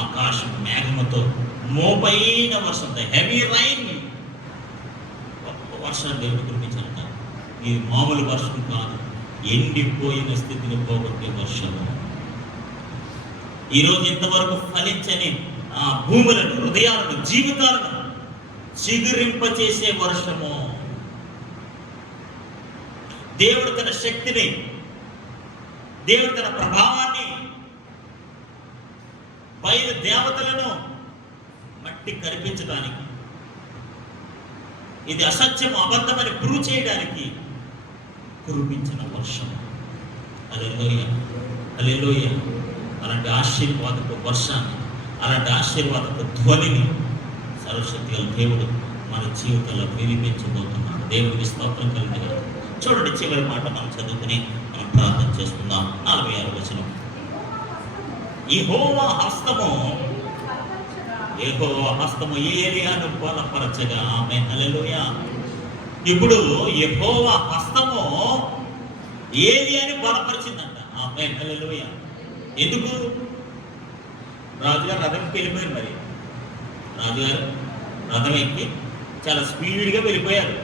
ఆకాశం మేఘముతో, మోపైన వర్షంతో, హెవీ రైన్, గొప్ప వర్షాలు దేవుడు కురిపించాలంట. ఇది మామూలు వర్షం కాదు, ఎండిపోయిన స్థితిని పోగొట్టే వర్షము. ఈరోజు ఇంతవరకు ఫలించని భూములను, హృదయాలను, జీవితాలను చిగురింపచేసే వర్షము. దేవుడు తన శక్తిని, దేవుడు తన ప్రభావాన్ని, బయలు దేవతలను మట్టి కనిపించడానికి, ఇది అసత్యం అబద్ధమని ప్రూవ్ చేయడానికి కురిపించిన వర్షం. హల్లెలూయా, హల్లెలూయా. అలాంటి ఆశీర్వాదపు వర్షాన్ని, అలాంటి ఆశీర్వాదపు ధ్వనిని సర్వశక్తి గల దేవుడు మన జీవితంలో వినిపించబోతున్నాడు. దేవుడికి స్తోత్రం కలిగిన. చూడండి, చివరి మాట మనం చదువుకుని మనం ప్రార్థన చేసుకుందాం. 46వ వచనం. యెహోవా హస్తము ఏలియాను బలపరచగా. ఆమేన్, హల్లెలూయా. ఇప్పుడు యెహోవా హస్తము ఏలియాని బలపరిచిందంట. ఆమేన్, హల్లెలూయా. ఎందుకు? రాజుగారు రథంకి వెళ్ళిపోయారు. మరి రాజుగారు రథం ఎక్కి చాలా స్పీడ్గా వెళ్ళిపోయారు.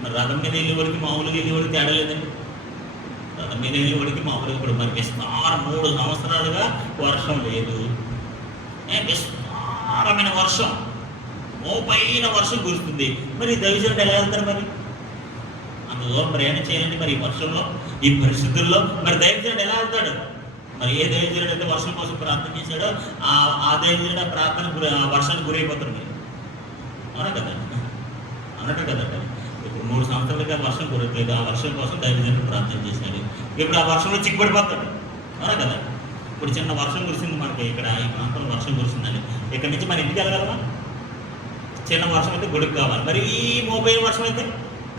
మరి రథం మీద వెళ్ళేవాడికి మామూలుగా వెళ్ళేవాడికి తేడా లేదండి. రథం మీద వెళ్ళేవాడికి మామూలుగా ఇప్పుడు మరి విస్తారం 3 సంవత్సరాలుగా వర్షం లేదు. విస్తారమైన వర్షం, మోపైన వర్షం కురుస్తుంది. మరి దైవజనుడు ఎలా వెళ్తారు? మరి అంత దూరం ప్రయాణం చేయాలండి. మరి ఈ వర్షంలో, ఈ పరిస్థితుల్లో మరి దైవజనుడు ఎలా వెళ్తాడు? మరి ఏ దైవజనుడు అయితే వర్షం కోసం ప్రార్థన చేశాడో ఆ దైవజనుడు ఆ ప్రార్థన వర్షానికి గురైపోతాడు. మీరు అవునా కదా? అన్నట్టు కదండి. ఇప్పుడు 3 సంవత్సరాలుగా వర్షం కురట్లేదు. ఆ వర్షం కోసం దైవజనుడు ప్రార్థన చేశాడు. ఇప్పుడు ఆ వర్షంలో చిక్కుపడిపోతాడు. అవునా కదా? ఇప్పుడు చిన్న వర్షం కురిసింది మనకి, ఇక్కడ ఈ ప్రాంతంలో వర్షం కురిసిందని ఇక్కడి నుంచి మన ఇంటికి వెళ్ళగలమా? చిన్న వర్షం అయితే గుడికి కావాలి. మరి ఈ మోబైల్ వర్షం అయితే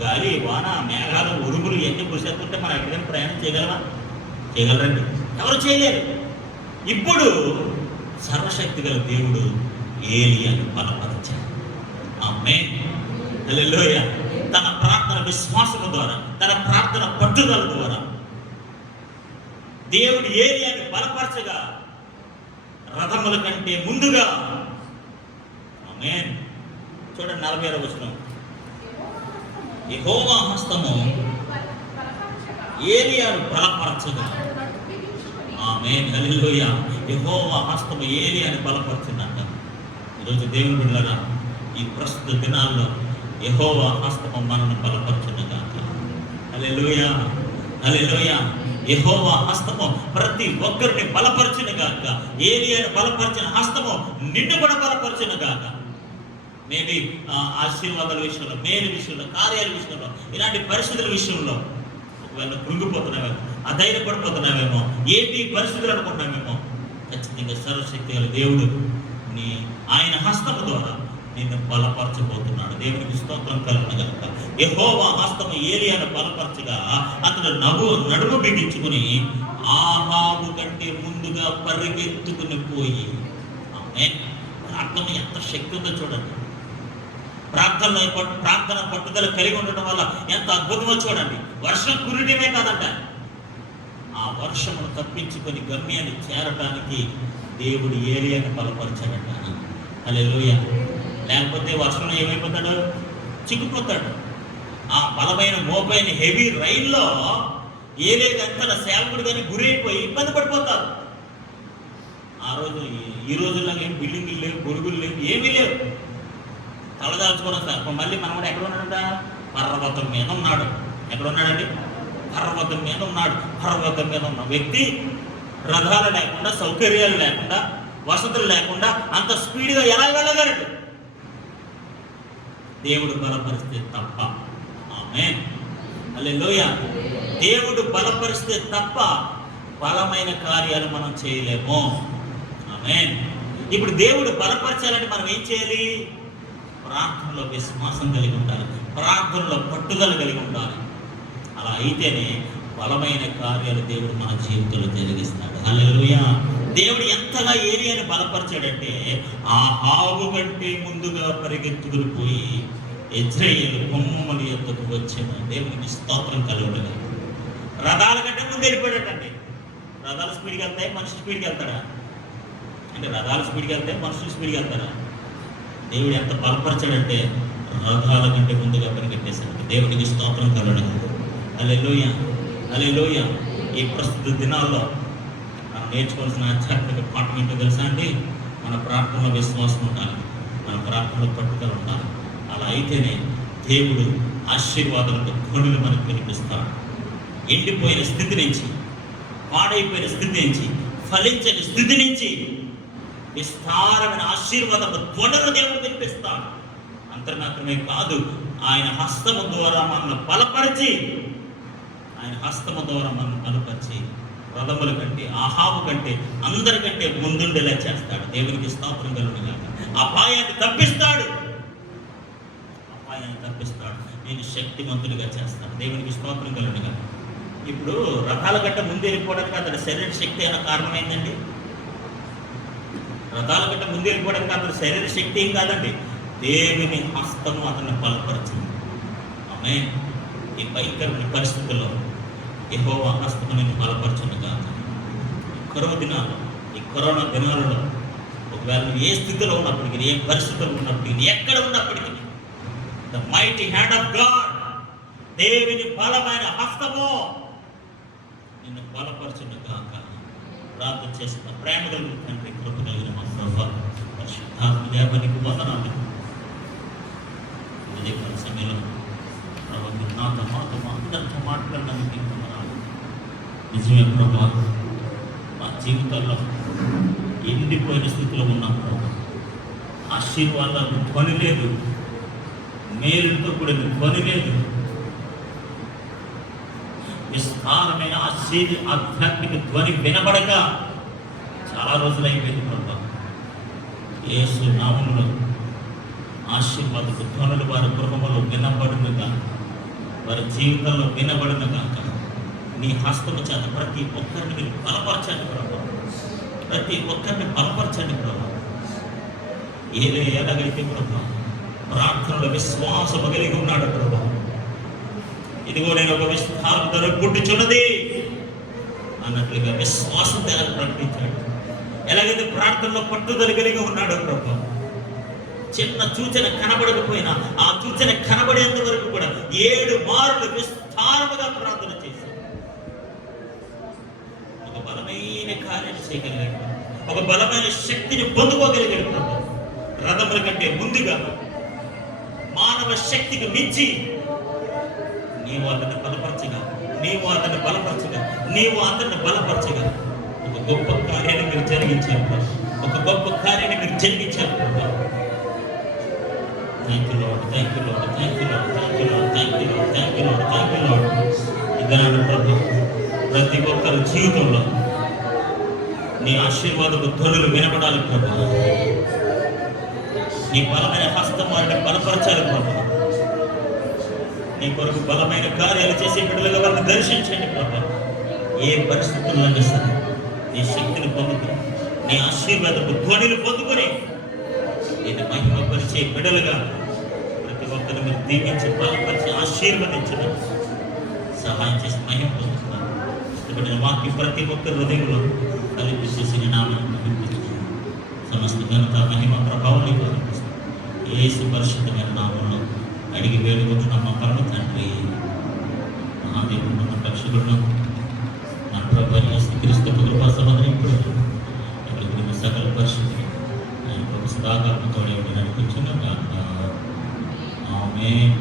గాలి, వాన, మేఘాలు, ఉరుములు ఇవన్నీ కురిసేస్తుంటే మనం ఎక్కడికైనా ప్రయాణం చేయగలమా? చేయగలరండి? ఎవరు చేయలేరు. ఇప్పుడు సర్వశక్తి గల దేవుడు ఏలియాను బలపరిచాడు. ఆమేన్, హల్లెలూయా. తన ప్రార్థన విశ్వాసము ద్వారా, తన ప్రార్థన పట్టుదల ద్వారా దేవుడు ఏలియాను బలపరచగా రథముల కంటే ముందుగా. ఆమేన్. చూడండి 46వ వచనం. యెహోవా హస్తము ఏలియాను బలపరచగా. ఆమేన్, హల్లెలూయా. యెహోవా హస్తము ఏలియాను బలపరిచిందంట. ఈరోజు దేవుని బిడ్డలారా, ఈ ప్రస్తుత దినాల్లో యెహోవా హస్తము మనను బలపరచునుగాక. హల్లెలూయా, హల్లెలూయా. యెహోవా హస్తము ప్రతి ఒక్కరిని బలపరచునుగాక. ఏలియాను బలపరిచిన హస్తము నిన్ను కూడా బలపరచునుగాక. మేబీ ఆశీర్వాదాల విషయంలో, మేలు విషయంలో, కార్యాల విషయంలో, ఇలాంటి పరిస్థితుల విషయంలో ఒకవేళ కృంగిపోతున్నావేమో, అధైర్యపడిపోతున్నావేమో, ఏంటి పరిస్థితులు అనుకుంటున్నామేమో, ఖచ్చితంగా సర్వశక్తి గల దేవుడు ఆయన హస్తము ద్వారా నిన్ను బలపరచబోతున్నాడు. దేవునికి స్తోత్రం కలుగునుగాక. యెహోవా హస్తము ఏలియాను బలపరచగా అతడు నడుము బిగించుకుని ఆహాబు కంటే ముందుగా పరిగెత్తుకుని పోయి. ఆమేన్. ప్రార్థన ఎంత శక్తి ఉందో చూడండి. ప్రార్థన పట్టుదల కలిగి ఉండటం వల్ల ఎంత అద్భుతమో చూడండి. వర్షం కురియడమే కాదంట, ఆ వర్షమును తప్పించుకొని గమ్యాన్ని చేరడానికి దేవుడు ఏలియాను బలపరచాడట. హల్లెలూయా. లేకపోతే వర్షంలో ఏమైపోతాడు? చిక్కుపోతాడు. ఆ బలమైన మోపైన హెవీ రైల్లో ఏలియా సేవకుడు కానీ గురైపోయి ఇబ్బంది పడిపోతారు. ఆ రోజు ఈ రోజుల్లో ఏం బిల్డింగులు లేవు, గొడుగులు లేవు, ఏమీ లేవు. తలదాల్చుకోవడం సార్. మళ్ళీ మనవాడు ఎక్కడ ఉన్నాడంట? పర్వతం మీద ఉన్నాడు. ఎక్కడ ఉన్నాడండి? పర్వతం మీద ఉన్నాడు. పర్వతం మీద ఉన్న వ్యక్తి రథాలు లేకుండా, సౌకర్యాలు లేకుండా, వసతులు లేకుండా అంత స్పీడ్గా ఎలా వెళ్ళగలడు? దేవుడు బలపరిస్తే తప్ప. ఆమేన్, హల్లెలూయా. దేవుడు బలపరిస్తే తప్ప బలమైన కార్యాలు మనం చేయలేము. ఆమేన్. ఇప్పుడు దేవుడు బలపరచాలంటే మనం ఏం చేయాలి? ప్రార్థనలో విశ్వాసం కలిగి ఉండాలి, ప్రార్థనలో పట్టుదల కలిగి ఉండాలి. అలా అయితేనే బలమైన కార్యాలు దేవుడు మన జీవితంలో జరిగిస్తాడు. హల్లెలూయా. దేవుడు ఎంతగా ఏలియాను బలపరిచాడంటే ఆహాబు కంటే ముందుగా పరిగెత్తుకుని పోయి ఇశ్రాయేలు కొమ్ముల యొద్దకు వచ్చాను. దేవునికి స్తోత్రం కలుగునుగాక. రథాల కంటే ముందు వెళ్ళిపోయాడండి. రథాలు స్పీడ్కి వెళ్తాయి, మనుషులు స్పీడ్కి వెళ్తాడా? అంటే రథాలు స్పీడ్కి వెళ్తాయి, మనుషులు స్పీడ్కి వెళ్తారా? దేవుడు ఎంత బలపరచాడంటే రథాల కంటే ముందుగా పరిగెట్టేశాడు. దేవునికి స్తోత్రం కలుగునుగాక. హల్లెలూయా, హల్లెలూయా. ఈ ప్రస్తుత దినాల్లో మనం నేర్చుకోవాల్సిన ఆధ్యాత్మిక పాఠం ఏంటో తెలుసా అండి? మన ప్రార్థనలో విశ్వాసం ఉండాలి, మన ప్రార్థనలో పట్టుదల ఉండాలి. అలా అయితేనే దేవుడు ఆశీర్వాదాలకు ధ్వనులు మనకు వినిపిస్తాడు. ఎండిపోయిన స్థితి నుంచి, పాడైపోయిన స్థితి నుంచి, ఫలించని స్థితి నుంచి విస్తారమైన ఆశీర్వాదం త్వరను దేవుడు తెప్పిస్తాడు. అంత మాత్రమే కాదు, ఆయన హస్తము ద్వారా మనల్ని బలపరిచి, రథముల కంటే, ఆహాబు కంటే, అందరికంటే ముందుండేలా చేస్తాడు. దేవునికి స్తోత్రం కలుగును గాక. అపాయాన్ని తప్పిస్తాడు. నేను శక్తిమంతుడిగా చేస్తాను. దేవునికి స్తోత్రం కలుగును గాక. ఇప్పుడు రథాల కంటే ముందు వెళ్ళిపోవడానికి అతని శరీర శక్తి అయిన కారణమైందండి. రథాల కంటే ముందు వెళ్ళిపోవడానికి అతని శరీర శక్తి ఏం కాదండి, దేవుని హస్తము అతన్ని బలపరిచింది. ఆమె ఈ భయంకరమైన పరిస్థితుల్లో యెహోవా హస్తము నిన్ను బలపరచును గాక. కరోనా దినాలు, ఈ కరోనా దినాలలో ఒకవేళ నువ్వు ఏ స్థితిలో ఉన్నప్పటికీ, ఏ పరిస్థితుల్లో ఉన్నప్పటికీ, ఎక్కడ ఉన్నప్పటికీ, the mighty hand of God, దేవుని బలమైన హస్తము నిన్ను బలపరచును గాక. ప్రార్థన చేస్తున్న ప్రేమ కలిగిన తండ్రి, కృప కలిగిన మా ప్రభువా, పరిశుద్ధాత్మ దేవానికి వందనాలు. ఉదయకాల సమయంలో ప్రభు మీరు నాతో మా అందరితో మాట్లాడినందుకు మీకు వందనాలు. నిజమే ప్రభు, మా జీవితాల్లో ఎండిపోయిన స్థితిలో ఉన్నాం ప్రభు. ఆశీర్వాదాలకు ధ్వని లేదు, మేలుతో కూడిన ధ్వని లేదు. విస్తారమైన ఆధ్యాత్మిక ధ్వని వినబడక చాలా రోజులైపోయింది ప్రభు. యేసు నామములో ఆశీర్వాదపు ధ్వనులు వారి గృహములో వినబడునుగా, వారి జీవితంలో వినబడునుగా. నీ హస్తము చేత ప్రతి ఒక్కరిని మీరు బలపరచండి ప్రభు. ప్రతి ఒక్కరిని బలపరచండి ప్రభు. ఎలాగైతే ప్రభు ప్రార్థనలో విశ్వాసము కలిగి ఉన్నాడు ప్రభు. ఇదిగో నేను ఒక విస్తారం ధర పుట్టుచున్నది అన్నట్లుగా విశ్వాసం ప్రకటించాడు. ఎలాగైతే ప్రార్థనలో పట్టుదల కలిగి ఉన్నాడో ప్రభు, చిన్న సూచన కనబడకపోయినా ఆ సూచన కనబడేంత వరకు కూడా 7 మార్లు విస్తారముగా ప్రార్థన చేశాడు. ఒక బలమైన కార్యం చేయగలిగాడు, ఒక బలమైన శక్తిని పొందుకోగలిగాడు ప్రభు. రథముల కంటే ముందుగా, మానవ శక్తికి మించి నీవు అతన్ని బలపరచగా ఒక గొప్ప కార్యాన్ని మీరు జరిగించారు. ప్రభు, ప్రతి ఒక్కరి జీవితంలో నీ ఆశీర్వాదపు ధ్వనులు వినపడాలి ప్రభు. నీ బలమైన హస్తం వారిని బలపరచాలి ప్రభు. నీ కొరకు బలమైన కార్యాలు చేసే బిడ్డలుగా వారిని దర్శించండి ప్రభు. ఏ పరిస్థితుల్లో సరే నీ శక్తిని పొందుతూ, నీ ఆశీర్వాదపు ధ్వనిని పొందుకొని నేను మహిమపరిచే బిడ్డలుగా ప్రతి ఒక్కరిని మీరు దీవించి, బలపరిచి, ఆశీర్వదించడం సహాయం చేసి మహిమ పొందుతున్నాను. ఇష్టపడిన వాక్యం ప్రతి ఒక్కరి హృదయంలో కలిపి చేసిన నామాన్ని సమస్త ఘనత, మహిమ, ప్రభావం యేసు పరిశుద్ధమైన నామంలో అడిగి వేడుకుంటున్నాం మా పరమ తండ్రి. మహాదేవుడు రక్షకుడు నా ప్రభు క్రీస్తు కృపా సహోదరి ఇప్పుడు సకల పరిశుద్ధి ఆయన ప్రభు సదాకాలతో నడిపించిన ఆమేన్.